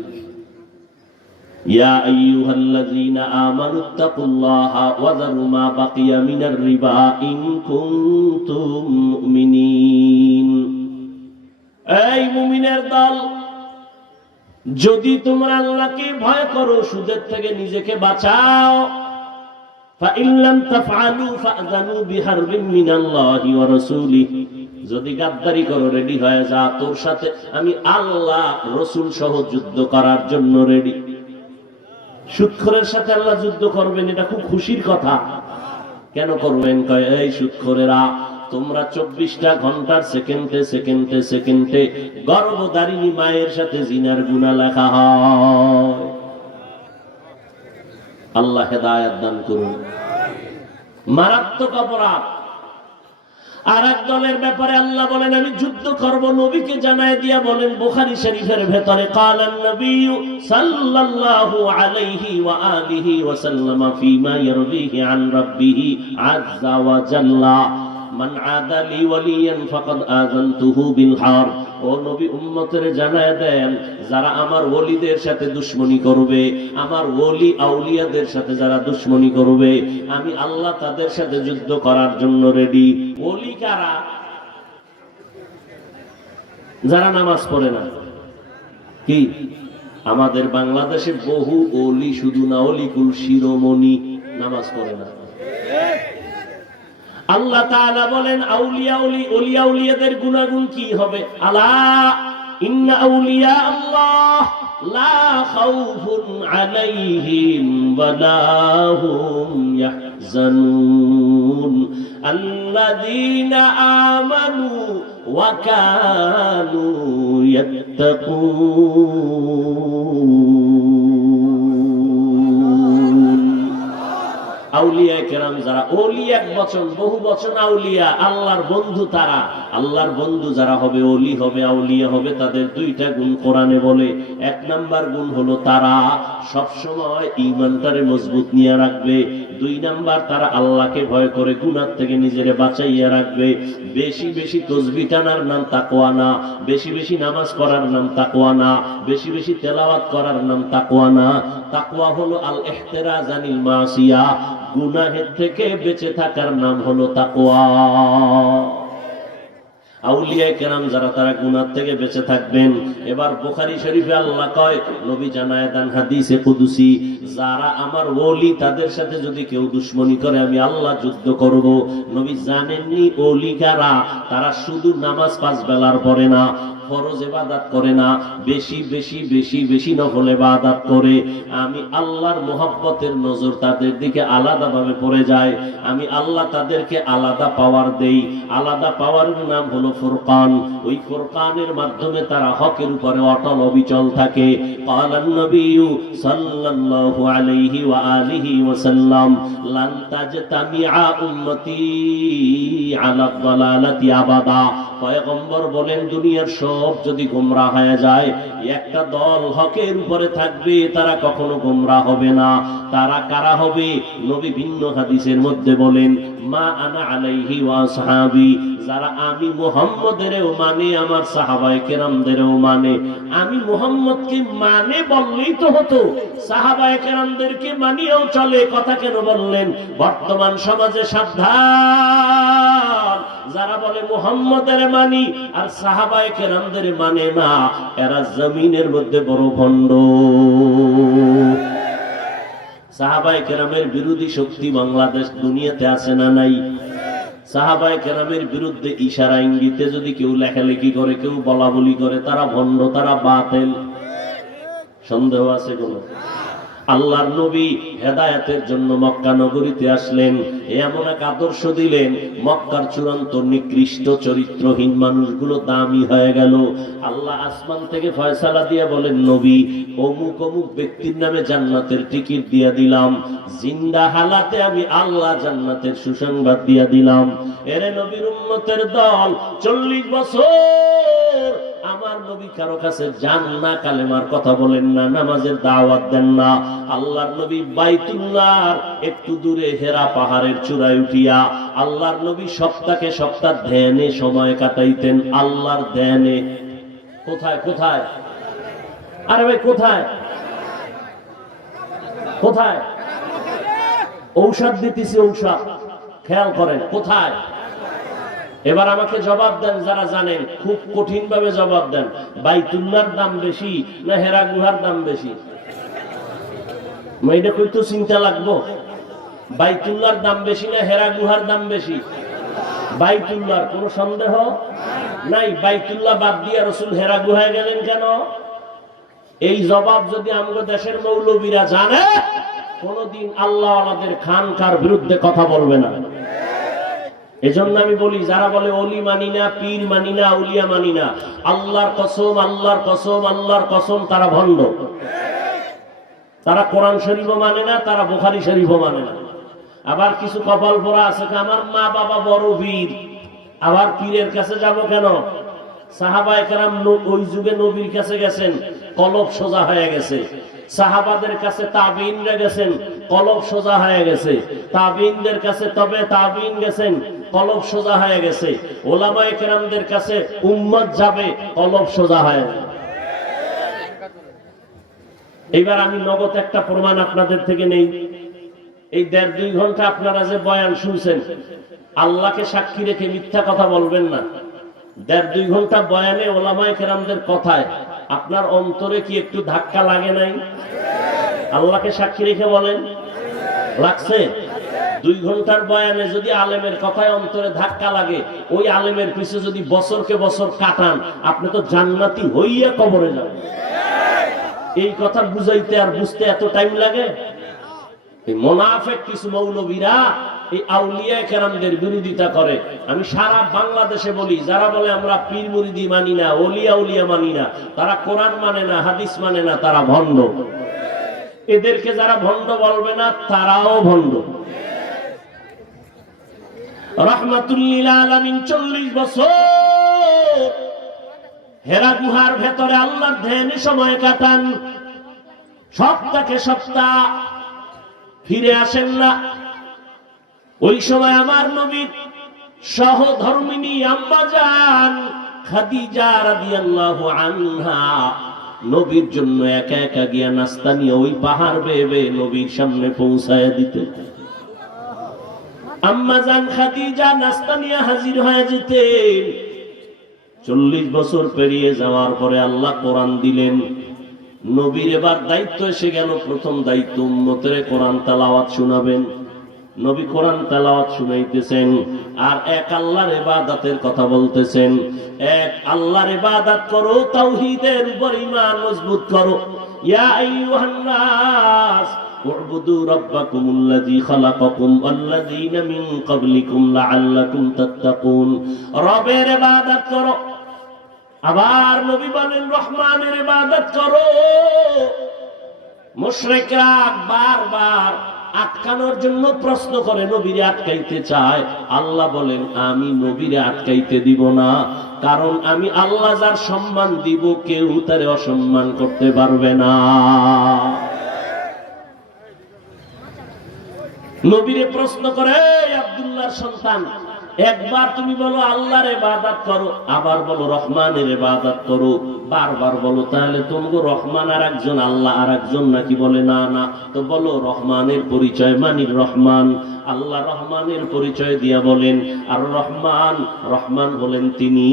ইয়া আইয়ুহাল্লাযীনা আমানুত্তাকুল্লাহা ওয়া যারু মা বাকিয়া মিনার রিবা ইন কুনতুম মুমিনিন। এই মুমিনের দল, যদি তোমরা আল্লাহকে ভয় করো, সুদের থেকে নিজেকে বাঁচাও। ফাইন লাম তাফআলু ফাযানু বিহারবিন মিনাল্লাহি ওয়া রাসূলিহি। যদি গাদ্দারি করো, রেডি হয়ে যা, তোর সাথে আমি আল্লাহ রাসূল সহ যুদ্ধ করার জন্য রেডি। সুদখোরের সাথে আল্লাহ যুদ্ধ করবেন, এটা খুব খুশির কথা। কেন করবেন? কয় এই সুদখোরেরা, তোমরা 24টা ঘন্টার সেকেন্ডে সেকেন্ডে সেকেন্ডে গর্ভধারিণী মায়ের সাথে জিনার গুনাহ লেখা হয়। আল্লাহ হেদায়েত দান করুন। মারাত্মক অপরাধ। আর এক দলের ব্যাপারে আল্লাহ বলেন, আমি যুদ্ধ করব, নবীকে জানায় দিয়া বলেন বুখারী শরীফের ভেতরে, কালান নবী সাল্লাল্লাহু আলাইহি ওয়া আলিহি ওয়া সাল্লাম ফীমা ইয়ারদিহি আন রাব্বিহি আযযা ওয়া জাল্লা, মান আদা লি ওয়ালিয়ান ফাকাদ আযানতুহু বিল হারব। ও নবী, উম্মতের জানায় দেন, যারা আমার ওলিদের সাথে দুশমনি করবে, আমার ওলি আউলিয়াদের সাথে যারা দুশমনি করবে, আমি আল্লাহ তাদের সাথে যুদ্ধ করার জন্য রেডি। ওলি কারা? যারা নামাজ পড়ে না। কি আমাদের বাংলাদেশে বহু ওলি, শুধু না ওলি কুল শিরোমণি, নামাজ পড়ে না। আল্লাহ তাআলা বলেন, আউলিয়া ওলি আউলিয়াদের গুনাহগুণ কি হবে? আলা ইন্না আউলিয়া আল্লাহ লা খাউফুন আলাইহিম ওয়া লা হুম يحزنون الذين آمنوا وكانوا يتقون আউলিয়া কেরাম যারা, ওলি এক বচন বহু বচন আউলিয়া, আল্লাহর বন্ধু তারা। আল্লাহর বন্ধু যারা হবে, ওলি হবে, আউলিয়া হবে, তাদের দুইটা গুণ কোরআনে বলে। এক নাম্বার গুণ হলো তারা সবসময় ঈমানটারে মজবুত নিয়ে রাখবে। দুই নাম্বার, তারা আল্লাহকে ভয় করে গুনাহ থেকে নিজেরে বাঁচাইয়া রাখবে। বেশি বেশি তাসবিহ টানার নাম তাকওয়া না, বেশি বেশি নামাজ পড়ার নাম তাকওয়া না, বেশি বেশি তেলাওয়াত করার নাম তাকওয়া না। তাকওয়া হলো আল ইহতিরাজ আনিল মাসিয়া, গুনাহের থেকে বেঁচে থাকার নাম হলো তাকওয়া। আউলিয়া কেরাম যারা, তারা গুনাহ থেকে বেঁচে থাকবেন। এবার বুখারী শরীফে আল্লাহ কয়, নবী জানায় দেন হাদিসে কুদসি, যারা আমার ওলি তাদের সাথে যদি কেউ দুশমনি করে আমি আল্লাহ যুদ্ধ করব। নবী জানেননি ওলি কারা? তারা শুধু নামাজ 5 বেলার পড়ে না, ফরজ ইবাদত করে না, বেশি বেশি বেশি বেশি নফল ইবাদত করে। আমি আল্লাহর মোহাব্বতের নজর তাদের দিকে আলাদাভাবে পড়ে যায়। আমি আল্লাহ তাদেরকে আলাদা পাওয়ার দেই। আলাদা পাওয়ারের নাম হলো ফুরকান। ওই ফুরকানের মাধ্যমে তারা হকের উপরে অটল অবিচল থাকে। ক্বালান নবিয়্যু সাল্লাল্লাহু আলাইহি ওয়া আলিহি ওয়াসাল্লাম, লান তাজতামিআ উম্মতি আলা দালালাতি আবাদা। পয়গম্বর বলেন, দুনিয়ার সব যদি গোমরাহ হয়ে যায়, একটা দল হকের উপরে থাকবে, তারা কখনো গোমরাহ হবে না। তারা কারা হবে? নবী ভিন্ন হাদিসের মধ্যে বলেন, মা আনা আলাইহি ওয়া আসহাবি, যারা আমি মুহাম্মদেরও মানে, আমার সাহাবায়ে কেরামদেরও মানে। আমি মুহাম্মদকে মানে বললেই তো হতো, সাহাবায়ে কেরামদেরকে মানিয়েও চলে, কথা কেন বললেন? বর্তমান সমাজে সাবধান, যারা বলে মুহাম্মদের মানি আর সাহাবায়ে কেরামদের মানে না, এরা জমিনের মধ্যে বড় ভণ্ড। সাহাবায়ে কেরামের বিরোধী শক্তি বাংলাদেশ দুনিয়াতে আছে না নাই? সাহাবায়ে কেরামের বিরুদ্ধে ইশারা ইঙ্গিতে যদি কেউ লেখালেখি করে, কেউ বলা বলি করে, তারা ভণ্ড, তারা বাতিল। সন্দেহ আছে কোনো? আল্লাহর নবী হেদায়েতের জন্য মক্কা নগরীতে আসলেন, এমন এক আদর্শ দিলেন, মক্কার চূড়ান্ত নিকৃষ্ট চরিত্রহীন মানুষগুলো দামি হয়ে গেল। আল্লাহ আসমান থেকে ফয়সালা দিয়ে বলেন, নবী অমুক অমুক ব্যক্তির নামে জান্নাতের টিকিট দিয়ে দিলাম, জিন্দা হালাতে আমি আল্লাহ জান্নাতের সুসংবাদ দিয়ে দিলাম। এরে নবীর উম্মতের দল, 40 বছর আমার নবী কারো কাছে যান না, কালেমার কথা বলেন না, নামাজের দাওয়াত দেন না। আল্লাহর নবী বাইতুল্লাহর একটু দূরে হেরা পাহাড়ের চূড়ায় উঠিয়া আল্লাহর নবী সপ্তাহে সপ্তাহ ধ্যানে সময় কাটাইতেন, আল্লাহর ধ্যানে। কোথায় কোথায়? আরে ভাই কোথায় কোথায়? ঔষধ দিতেছি, ঔষধ, খেয়াল করেন কোথায়। এবার আমাকে জবাব দেন, যারা জানেন, খুব কঠিন ভাবে জবাব দেন। বাইতুল্লাহর দাম বেশি না হেরা গুহার দাম বেশি? এটা কইতো চিন্তা লাগবো। বাইতুল্লাহর দাম বেশি না হেরা গুহার দাম বেশি? বাইতুল্লাহর, কোনো সন্দেহ নাই। বাইতুল্লাহ বাদ দিয়া রাসূল হেরা গুহায় গেলেন কেন? এই জবাব যদি আমাদের দেশের মৌলবীরা জানে, কোনদিন আল্লাহ আমাদের খানকার বিরুদ্ধে কথা বলবে না। এজন্য আমি বলি, যারা বলে ওলি মানি না, পীর মানি না, আউলিয়া মানি না, আল্লাহর কসম, আল্লাহর কসম, আল্লাহর কসম, তারা ভণ্ড। তারা কোরআন শরীফও মানে না, তারা বুখারী শরীফও মানে না। আবার কিছু কপাল পোড়া আছে, আমার মা বাবা বড় পীর, আবার পীরের কাছে যাব কেন? সাহাবায়ে কেরাম ওই যুগে নবীর কাছে গেছেন, কলব সোজা হয়ে গেছে। সাহাবাদের কাছে তাবিঈনরা গেছেন, কলব সোজা হয়ে গেছে। তাবিঈনদের কাছে তবে তাবিঈন গেছেন, কলব সোজা হয়ে গেছে। ওলামায়ে কেরামদের কাছে উম্মত যাবে, কলব সোজা হয়ে যাবে। এইবার আমি নগদ একটা প্রমাণ আপনাদের থেকে নেই। এই 1.5-2 ঘন্টা আপনারা যে বয়ান শুনছেন, আল্লাহকে সাক্ষী রেখে মিথ্যা কথা বলবেন না। 1.5-2 ঘন্টা বয়ানে ওলামায়ে কেরামদের কথায় আপনার অন্তরে কি একটু ধাক্কা লাগে নাই? আল্লাহকে সাক্ষী রেখে বলেন, লাগছে? 2 ঘন্টার বয়ানে যদি আলেমের কথায় অন্তরে ধাক্কা লাগে, ওই আলেমের পিছে যদি বছরকে বছর কাটান, আপনি তো জান্নাতি হইয়া কবরে যাবেন। এই কথা বুঝাইতে আর বুঝতে এত টাইম লাগে? এই মুনাফিক কিছু মৌলবীরা এই আউলিয়া কেরামদের বিরোধিতা করে। আমি সারা বাংলাদেশে বলি, যারা বলে আমরা পীর মুরিদি মানি না, ওলিয়া উলিয়া মানি না, তারা কোরআন মানে না, হাদিস মানে না, তারা ভণ্ড। এদেরকে যারা ভণ্ড বলবে না, তারাও ভণ্ড। রাহমাতুল লিল আলামিন 40 বছর হেরা গুহার ভেতরে আল্লাহর ধ্যানে সময় কাটান। সপ্তাহে সপ্তাহ ফিরে আসেন না। ওই সময় আমার নবীর সহধর্মিনী আম্মা জান খাদিজা রাদিয়াল্লাহু আনহা নবীর জন্য একা একা গিয়া নাস্তা নিয়ে ওই পাহাড় বেয়ে বেয়ে নবীর সামনে পৌঁছায়া দিতেন। আম্মা জান খাদিজা নাস্তা নিয়ে হাজির হয়ে যেতেন। 40 বছর পেরিয়ে যাওয়ার পরে আল্লাহ কোরআন দিলেন। নবীর এবার দায়িত্ব এসে গেল। প্রথম দায়িত্ব উম্মতের কোরআন তেলাওয়াত শোনাবেন। নবী কোরআন তেলাওয়াত শুনাইতেছেন আর এক আল্লাহর ইবাদতের কথা বলতেছেন। এক আল্লাহর ইবাদত করো, তাওহীদের উপর ঈমান মজবুত করো। ইয়া আইয়ুহান নাস উ'বুদু রাব্বাকুমুল্লাযী খালাকাকুম ওয়াল্লাযীনা মিন ক্বাবলিকুম লাআল্লাকুম তাত্তাকুন। রবের ইবাদত করো। আবার নবী বলেন রহমানের ইবাদত করো। মুশরিকরা বারবার আটকানোর জন্য প্রশ্ন করে, নবীরে আটকাইতে চায়। আল্লাহ বলেন আমি নবীরে আটকাইতে দিব না, কারণ আমি আল্লাহ যার সম্মান দিব কেউ তারে অসম্মান করতে পারবে না। নবীরে প্রশ্ন করে, আব্দুল্লাহর সন্তান, একবার তুমি বলো আল্লাহর ইবাদত করো, আবার বলো রহমানের ইবাদত করো। বারবার বলো, তাহলে তোমগো রহমান আর একজন, আল্লাহ আর একজন নাকি? বলে না না। তো বলো রহমানের পরিচয় মানি রহমান। আল্লাহ রহমানের পরিচয় দিয়া বলেন আর রহমান, রহমান হলেন তিনি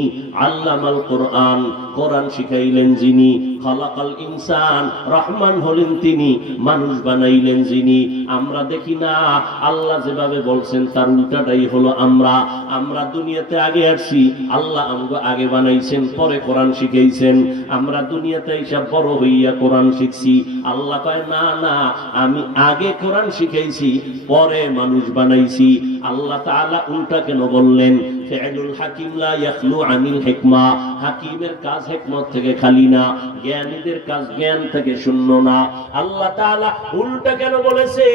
আল্লামাল কোরআন, কোরআন শিখাইলেন যিনি। খালাকাল ইনসান, রহমান হলেন তিনি মানুষ বানাইলেন যিনি। আমরা দেখি না আল্লাহ যেভাবে বলছেন তার উল্টাটাই হলো আমরা। আমরা দুনিয়াতে আগে আসছি, আল্লাহ আমগো আগে বানাইছেন, পরে কোরআন শিখাইছেন। আমরা দুনিয়াতে এসব বড় হইয়া কোরআন শিখছি। আল্লাহ কয় না না, আমি আগে কোরআন শিখাইছি, পরে মানুষ বানাইছি। আল্লাহ তাআলা উল্টা কেন বললেন? ফি'লুল হাকিম লা ইয়াখলু আনিল হিকমা। হাকিমের কাজ হিকমত থেকে খালি না, জ্ঞানীদের কাজ জ্ঞান থেকে শূন্য না। আল্লাহ তাআলা উল্টা কেন বলেছে?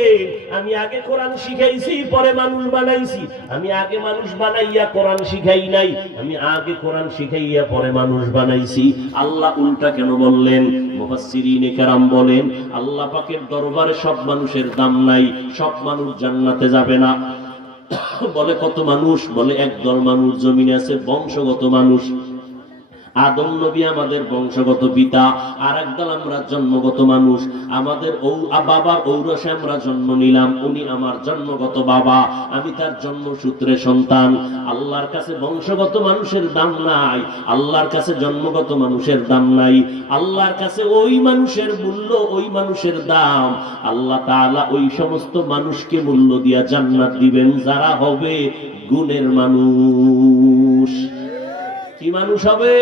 আমি আগে কোরআন শিখাইছি, পরে মানুষ বানাইছি। আমি আগে মানুষ বানাইয়া কোরআন শিখাই নাই, আমি আগে কোরআন শিখাইয়া পরে মানুষ বানাইছি। আল্লাহ উল্টা কেন বললেন? মুফাসসিরিনে কেরাম বলেন আল্লাহ পাকের দরবারে সব মানুষের দাম নাই, সব মানুষ জান্নাতে যাবে না। বলে কত মানুষ? বলে একদল মানুষ জমিনে আছে, বংশগত মানুষ। আদম নবী আমাদের বংশগত পিতা, আর একদল আমরা জন্মগত মানুষ। আমাদের বাবার ঔরসে আমরা জন্ম নিলাম, উনি আমার জন্মগত বাবা, আমি তার জন্মসূত্রে সন্তান। আল্লাহর কাছে বংশগত মানুষের দাম নাই, আল্লাহর কাছে জন্মগত মানুষের দাম নাই। আল্লাহর কাছে ওই মানুষের মূল্য, ওই মানুষের দাম। আল্লাহ তাআলা ওই সমস্ত মানুষকে মূল্য দিয়া জান্নাত দিবেন যারা হবে গুণের মানুষ। কি মানুষ হবে?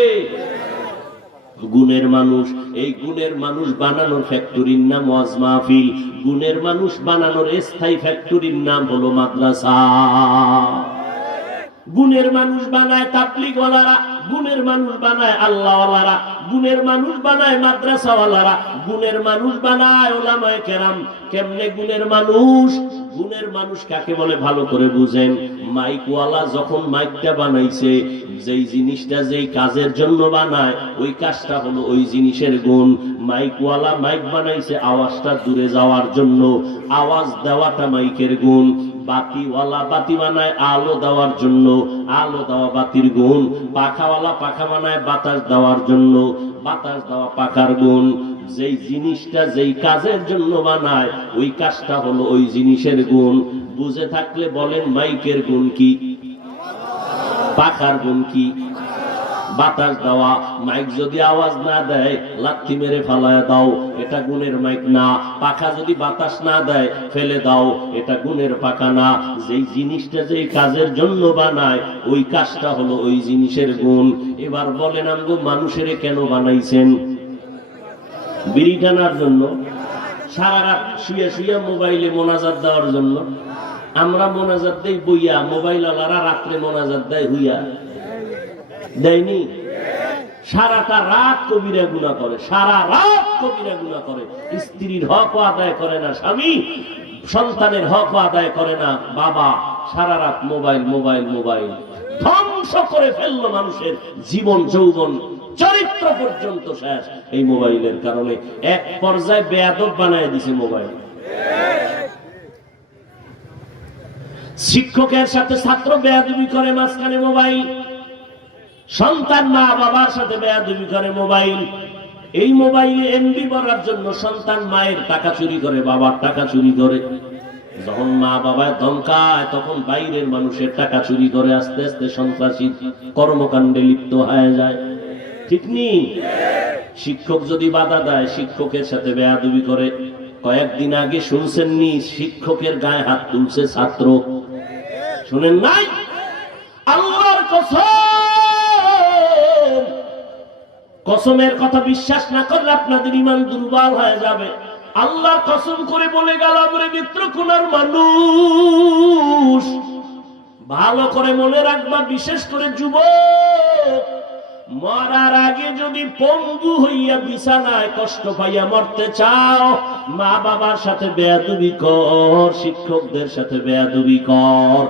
গুণের মানুষ। এই গুণের মানুষ বানানোর ফ্যাক্টরির নাম ওয়াজ মাহফিল। গুণের মানুষ বানানোর স্থায়ী ফ্যাক্টরির নাম হলো মাদ্রাসা। গুণের মানুষ বানায় তাবলীগওয়ালারা, গুণের মানুষ বানায় আল্লাহওয়ালারা, গুণের মানুষ বানায় মাদ্রাসাওয়ালারা, গুণের মানুষ বানায় উলামায়ে কেরাম। কেমনে গুণের মানুষ? গুণের মানুষ কাকে বলে ভালো করে বুঝেন। মাইকওয়ালা যখন মাইকটা বানাইছে, যেই জিনিসটা যেই কাজের জন্য বানায়, ওই কাজটা হলো ওই জিনিসের গুণ। মাইকওয়ালা মাইক বানাইছে আওয়াজটা দূরে যাওয়ার জন্য, আওয়াজ দেওয়াটা মাইকের গুণ। বাতিওয়ালা বাতি বানায় আলো দেওয়ার জন্য, আলো দেওয়া বাতির গুণ। পাখাওয়ালা পাখা বানায় বাতাস দেওয়ার জন্য, বাতাস দেওয়া পাখার গুণ। যেই জিনিসটা যেই কাজের জন্য বানায়, ওই কাজটা হলো ওই জিনিসের গুণ। বুঝে থাকলে বলেন মাইকের গুণ কি? পাখার গুণ কি? বাতাস দেওয়া। মাইক যদি আওয়াজ না দেয়, লাথি মেরে ফালায় দাও, এটা গুণের মাইক না। পাখা যদি বাতাস না দেয়, ফেলে দাও, এটা গুণের পাখা না। যেই জিনিসটা যেই কাজের জন্য বানায়, ওই কাজটা হলো ওই জিনিসের গুণ। এবার বলেন আমগো মানুষের কেন বানাইছেন? বিড়ি টানার জন্য? সারা রাত শুয়ে শুয়ে মোবাইলে মোনাজাত দেওয়ার জন্য। আমরা মোনাজাত দেই বইয়া, মোবাইল ওয়ালারা রাত্রে মোনাজাত দেয় হইয়া, দেয়নি? সারাটা রাত কবিরা গুনাহ করে, সারা রাত কবিরা গুনাহ করে। স্ত্রীর হকও আদায় করে না স্বামী, সন্তানের হকও আদায় করে না বাবা। সারা রাত মোবাইল মোবাইল মোবাইল, ধ্বংস করে ফেললো মানুষের জীবন যৌবন চরিত্র পর্যন্ত শেষ এই মোবাইলের কারণে। এক পর্যায়ে বেয়াদব বানায় দিছে মোবাইল। শিক্ষকের সাথে ছাত্র বেয়াদবি করে মাঝখানে মোবাইল, সন্তান মা বাবার সাথে বেয়াদবি করে মোবাইল। এই মোবাইলে এমবি ভরার জন্য সন্তান মায়ের টাকা চুরি করে, বাবার টাকা চুরি করে। যখন মা বাবা ধমকায় তখন বাইরের মানুষের টাকা চুরি করে, আস্তে আস্তে সন্ত্রাসী কর্মকাণ্ডে লিপ্ত হয়ে যায়। ঠিক নেই? শিক্ষক যদি বাধা দেয়, শিক্ষকের সাথে বেয়াদবি করে। কয়েকদিন আগে শুনছেন নি শিক্ষকের গায়ে হাত তুলছে ছাত্র? শুনেন নাই? আল্লাহর কসমের কথা বিশ্বাস না করলে আপনাদের ঈমান দুর্বল হয়ে যাবে। আল্লাহর কসম করে বলে গেলাম রে নেত্রকোনার মানুষ, ভালো করে মনে রাখবা, বিশেষ করে যুবক, মরার আগে যদি পঙ্গু হইয়া বিছানায় কষ্ট পাইয়া মরতে চাও, মা বাবার সাথে বেয়াদবি কর, শিক্ষকদের সাথে বেয়াদবি কর।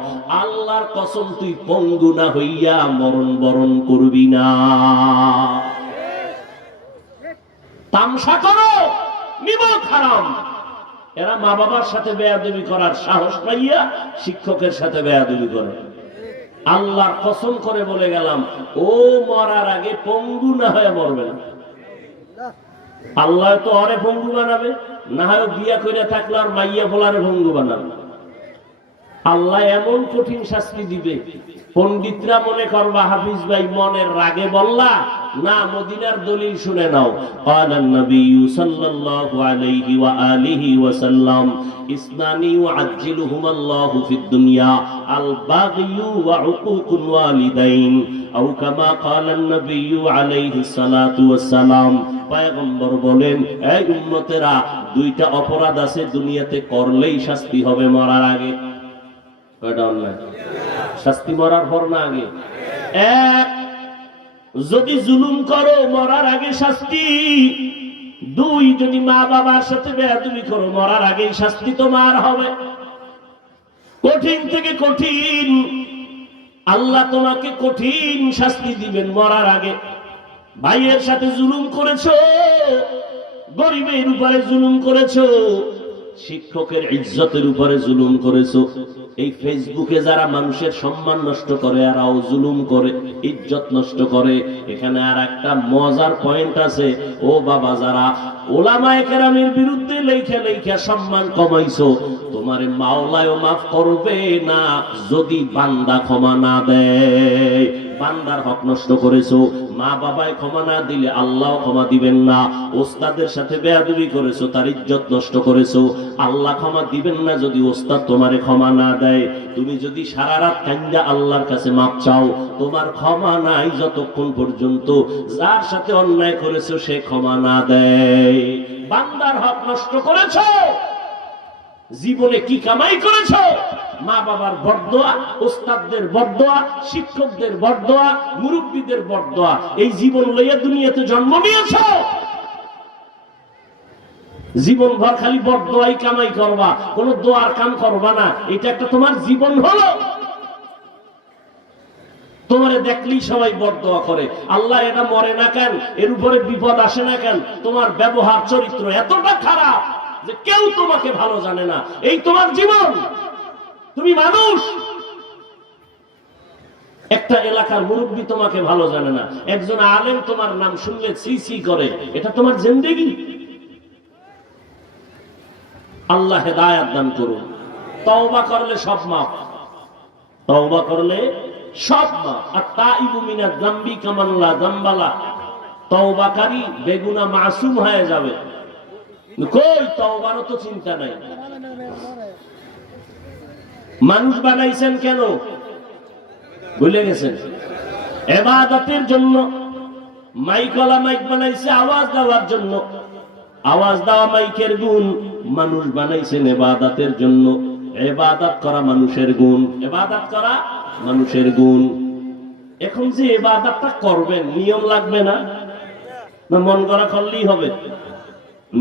আল্লাহর কসম তুই পঙ্গু না হইয়া মরণ বরণ করবি না। তামসা করো, নিমক হারাম। এরা মা বাবার সাথে বেয়াদবি করার সাহস পাইয়া শিক্ষকের সাথে বেয়াদবি করে। আল্লাহর কসম করে বলে গেলাম, ও মরার আগে পঙ্গু না হয়ে মরবে না। আল্লাহ তো অরে পঙ্গু বানাবে, না হয় বিয়া করে থাকলে আর মাইয়া ফোলারে পঙ্গু বানাবে। আল্লাহ এমন কঠিন শাস্তি দিবে, পণ্ডিতরা মনে করবা হাফিজ ভাই মনের রাগে বললা না, মদিনার দলিল শুনে নাও। ক্বালান নবী সাল্লাল্লাহু আলাইহি ওয়া আলিহি ওয়া সাল্লাম ইসনানি ইউআজ্জিলুহুমাল্লাহু ফিদ দুনিয়া আল বাগয়ু ওয়া উকুকুল ওয়ালিদাইন আও কামা ক্বালান নবী আলাইহি সালাতু ওয়াস সালাম। পয়গম্বর বলেন, এই উম্মতেরা, দুইটা অপরাধ আছে দুনিয়াতে করলেই শাস্তি হবে মরার আগে। কয়টা অন্যায়? শাস্তি মরার পর না আগে? এক, যদি জুলুম করো মরার আগে শাস্তি। দুই, যদি মা বাবার সাথে বেয়াদবি করো মরার আগেই শাস্তি তোমার হবে। কঠিন থেকে কঠিন, আল্লাহ তোমাকে কঠিন শাস্তি দিবেন মরার আগে। ভাইয়ের সাথে জুলুম করেছো, গরিবের উপরে জুলুম করেছো, শিক্ষকের ইজ্জতের উপরে জুলুম করেছো। এই ফেসবুকে যারা মানুষের সম্মান নষ্ট করে, এরাও জুলুম করে, ইজ্জত নষ্ট করে। এখানে আর একটা মজার পয়েন্ট আছে, ও বাবা, যারা ওলামায়ে কেরামের বিরুদ্ধে লেখা লেখা সম্মান কমাইছো, তোমারে মাওলায়ও মাফ করবে না যদি বান্দা ক্ষমা না দেয়। বান্দার হক নষ্ট করেছো, মা বাবায় ক্ষমা না দিলে আল্লাহ ক্ষমা দিবেন না। ওস্তাদের সাথে বেয়াদবি করেছো, তার ইজ্জত নষ্ট করেছো, আল্লাহ ক্ষমা দিবেন না যদি ওস্তাদ তোমারে ক্ষমা না দেয়। তুমি যদি সারা রাত কান্দা আল্লাহর কাছে মাপ চাও, তোমার ক্ষমা নাই যতক্ষণ পর্যন্ত যার সাথে অন্যায় করেছো সে ক্ষমা না দেয়। বান্দার হক নষ্ট করেছো, জীবনে কি কামাই করেছো? মা বাবার বরদোয়া, ওস্তাদদের বরদোয়া, শিক্ষকদের বরদোয়া, মুরব্বীদের বরদোয়া, এই জীবন লইয়া দুনিয়াতে জন্ম নিয়েছো। জীবন ভর খালি বরদোয়াই কামাই করবা, কোন দোয়ার কাম করবা না। এটা একটা তোমার জীবন হলো। তোমারে দেখলেই সবাই বরদোয়া করে। আল্লাহ এটা মরে না কেন, এর উপরে বিপদ আসে না কেন? তোমার ব্যবহার চরিত্র এতটা খারাপ যে কেউ তোমাকে ভালো জানে না। এই তোমার জীবন, তুমি মানুষ। একটা এলাকার মুরব্বী তোমাকে ভালো জানে না, একজন আলেম তোমার নাম শুনলে সি সি করে। এটা তোমার জিন্দেগি? আল্লাহ হেদায়েত দান করুন। তওবা করলে সব মাফ, তওবা করলে সব মাফ। আর তাইবু মিনাজ যামবি কামান লা যামবা লা, তওবাকারী বেগুনাহ মাসুম হয়ে যাবে। কই তওবারও তো চিন্তা নাই। মানুষ বানাইছেন কেন ভুলে গেছেন? ইবাদতের জন্য। মাইকওয়ালা মাইক বানাইছে আওয়াজ দেওয়ার জন্য। আওয়াজ দেওয়া মাইকের গুণ, মানুষ বানাইছেন ইবাদতের জন্য। ইবাদত করা মানুষের গুণ, ইবাদত করা মানুষের গুণ। এখন যে ইবাদতটা করবেন নিয়ম লাগবে না? না মন করা করলেই হবে?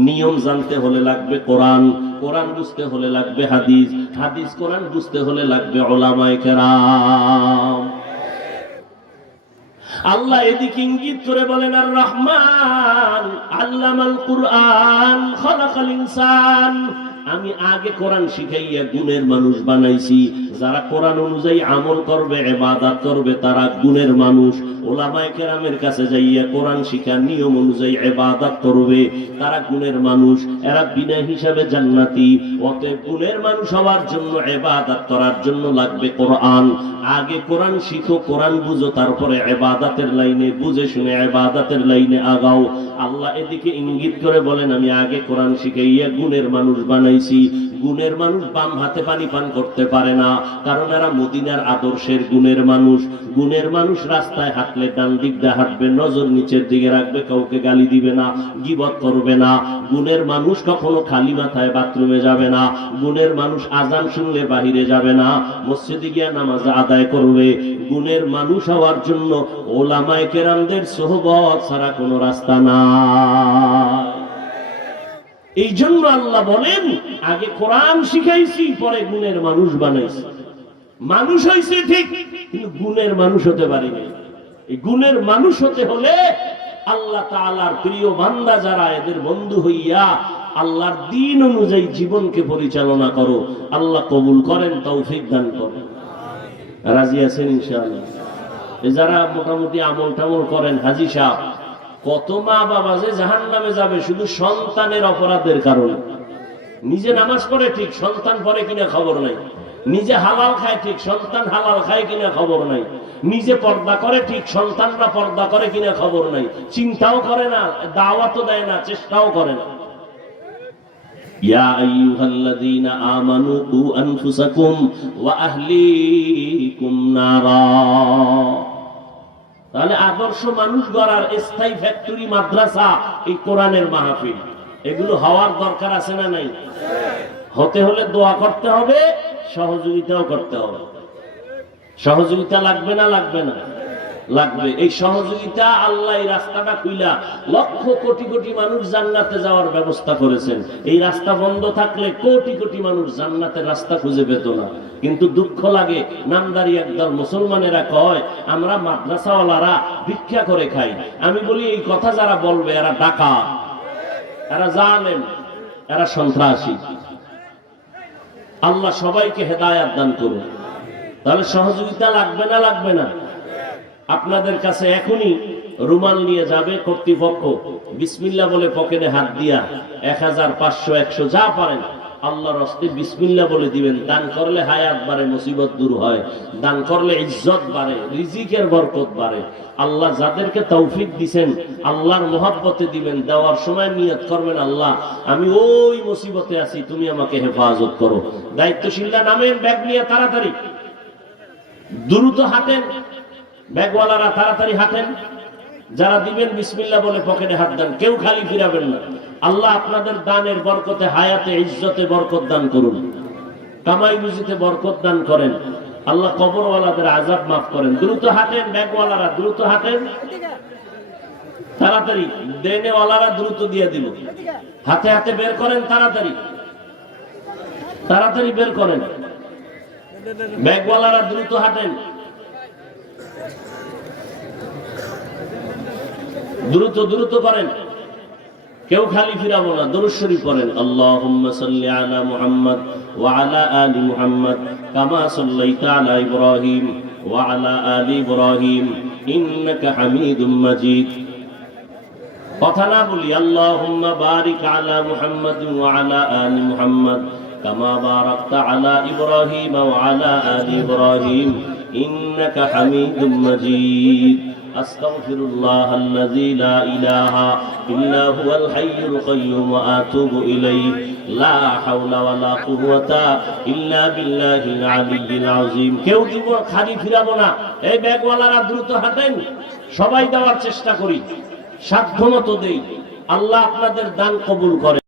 নিয়ম জানতে হলে লাগবে কোরআন, কোরআন বুঝতে হলে লাগবে হাদিস, হাদিস কোরআন বুঝতে হলে লাগবে উলামায়ে কেরাম। আল্লাহ এদিকে ইঙ্গিত করে বলেন আর রহমান আল্লামাল কুরআন খালাকাল ইনসান। আমি আগে কোরআন শিখাইয়া গুণের মানুষ বানাইছি। যারা কোরআন অনুযায়ী আমল করবে, ইবাদত করবে, তারা গুণের মানুষ। উলামায়ে কেরামের কাছে যাইয়া কোরআন শিখা নিয়ম অনুযায়ী ইবাদত করবে, তারা গুণের মানুষ। এরা বিনা হিসাবে জান্নাতি। অতএব গুণের মানুষ হওয়ার জন্য, ইবাদত করার জন্য লাগবে কোরআন। আগে কোরআন শিখো, কোরআন বুঝো, তারপরে ইবাদতের লাইনে বুঝে শুনে ইবাদতের লাইনে আগাও। আল্লাহ এদিকে ইঙ্গিত করে বলেন আমি আগে কোরআন শিখাইয়া গুণের মানুষ বানাইছি। গুণের মানুষ বাম হাতে পানি পান করতে পারে না, কারণ এরা মদিনার আদর্শের গুণের মানুষ। গুণের মানুষ রাস্তায় হাঁটলে ডান দিক দিয়ে হাঁটবে, নজর নিচের দিকে রাখবে, কাউকে গালি দিবে না, গীবত করবে না। গুণের মানুষ কখনো খালি মাথায় বাথরুমে যাবে না। গুণের মানুষ আজান শুনলে বাহিরে যাবে না, মসজিদে গিয়ে নামাজ আদায় করবে। গুণের মানুষ হওয়ার জন্য উলামায়ে কেরামদের সোহবত ছাড়া কোনো রাস্তা না। এই জন্য আল্লাহ বলেন আগে কোরআন শিখাইছি, পরে গুণের মানুষ বানাইছি। মানুষ হইছে ঠিক, কিন্তু গুণের মানুষ হতে পারিনি। এই গুণের মানুষ হতে হলে আল্লাহ তাআলার প্রিয় বান্দা যারা, এদের বন্ধু হইয়া আল্লাহর দ্বীন অনুযায়ী জীবনকে পরিচালনা করো। আল্লাহ কবুল করেন, তৌফিক দান করেন। রাজি আছেন ইনশাআল্লাহ? যারা মোটামুটি আমল টামল করেন, হাজী সাহেব, কত মা বাবা যে জাহান্নামে যাবে শুধু সন্তানের অপরাধের কারণে। নিজে নামাজ পড়ে ঠিক, সন্তান পড়ে কিনা খবর নাই। নিজে হালাল খায় ঠিক, সন্তান হালাল খায় কিনা খবর নাই। নিজে পর্দা করে ঠিক, সন্তানরা পর্দা করে কিনা খবর নাই। চিন্তাও করে না, দাওয়াতও দেয় না, চেষ্টাও করে না। ইয়া আইয়ুহাল্লাযীনা আমানু কু আনফুসাকুম ওয়া আহলিকুম নারা। তাহলে আদর্শ মানুষ গড়ার স্থায়ী ফ্যাক্টরি, মাদ্রাসা এই কোরআনের মাহফিল, এগুলো হওয়ার দরকার আছে না নাই? হতে হলে দোয়া করতে হবে, সহযোগিতাও করতে হবে। সহযোগিতা লাগবে না? লাগবে না? লাগবে। এই সহযোগিতা আল্লাহ এই রাস্তাটা খুইলা লক্ষ কোটি কোটি মানুষ জান্নাতে যাওয়ার ব্যবস্থা করেছেন। এই রাস্তা বন্ধ থাকলে কোটি কোটি মানুষ জান্নাতের রাস্তা খুঁজে পেত না। কিন্তু দুঃখ লাগে, নামদারি একদল মুসলমানেরা কয় আমরা মাদ্রাসাওয়ালারা ভিক্ষা করে খাই। আমি বলি এই কথা যারা বলবে এরা ডাকাত, এরা জালেম, এরা সন্ত্রাসী। আল্লাহ সবাইকে হেদায়েত দান করুন। তাহলে সহযোগিতা লাগবে না? লাগবে না? আপনাদের কাছে এখনই রুমাল নিয়ে যাবে কর্তৃপক্ষ, বিসমিল্লাহ বলে পকেটে হাত দিয়া 1000, 500, 100 যা পারেন আল্লাহর হস্তে বিসমিল্লাহ বলে দিবেন। দান করলে হায়াত বাড়ে, মুসিবত দূর হয়। দান করলে ইজ্জত বাড়ে, রিজিকের বরকত বাড়ে। আল্লাহ যাদেরকে তৌফিক দিবেন আল্লাহর মহব্বতে দিবেন। দেওয়ার সময় নিয়ত করবেন আল্লাহ আমি ওই মুসিবতে আছি, তুমি আমাকে হেফাজত করো। দায়িত্বশীলরা নামেন, ব্যাগ নিয়ে তাড়াতাড়ি দ্রুত হাঁটেন। ব্যাগওয়ালারা তাড়াতাড়ি হাঁটেন। যারা দিবেন বিসমিল্লাহ বলে পকেটে হাত দেন, কেউ খালি ফিরাবেন না। আল্লাহ আপনাদের দানের বরকতে, হায়াতে, ইজ্জতে বরকত দান করুন, কামাই রুজিতে বরকত দান করেন। আল্লাহ কবরওয়ালাদের আযাব মাফ করেন। দ্রুত হাঁটেন, ব্যাগওয়ালারা দ্রুত হাঁটেন, তাড়াতাড়ি। দেনেওয়ালারা দ্রুত দিয়ে দিল, হাতে হাতে বের করেন, তাড়াতাড়ি তাড়াতাড়ি বের করেন। ব্যাগওয়ালারা দ্রুত হাঁটেন, দ্রুত দ্রুত করেন, কেউ খালি ফিরাবো না। দরুদ শরীফ পড়েন। আল্লাহুম্মা সাল্লি আলা মুহাম্মাদ ওয়া আলা আলি মুহাম্মাদ কামা সাল্লাইতা আলা ইব্রাহিম ওয়া আলা আলি ইব্রাহিম ইন্নাকা হামিদুম মাজিদ। কথা না বলি, আল্লাহুম্মা বারিক আলা মুহাম্মাদ ওয়া আলা আলি মুহাম্মাদ কামা বারাকতা আলা ইব্রাহিম ওয়া আলা আলি ইব্রাহিম ইন্নাকা হামিদুম মাজিদ। আস্তাগফিরুল্লাহাল্লাযী লা ইলাহা ইল্লা হুয়াল হাইয়ুল কাইয়্যুম ওয়া আতুবু ইলাইহি লা হাওলা ওয়া লা কুওয়াতা ইল্লা বিল্লাহিল আলিয়্যিল আযীম। কেউ দিব খালি ফিরাবো না। এই ব্যাগওয়ালারা দ্রুত হাঁটেন, সবাই দেওয়ার চেষ্টা করি, সাধ্যমতো দেই। আল্লাহ আপনাদের দান কবুল করে।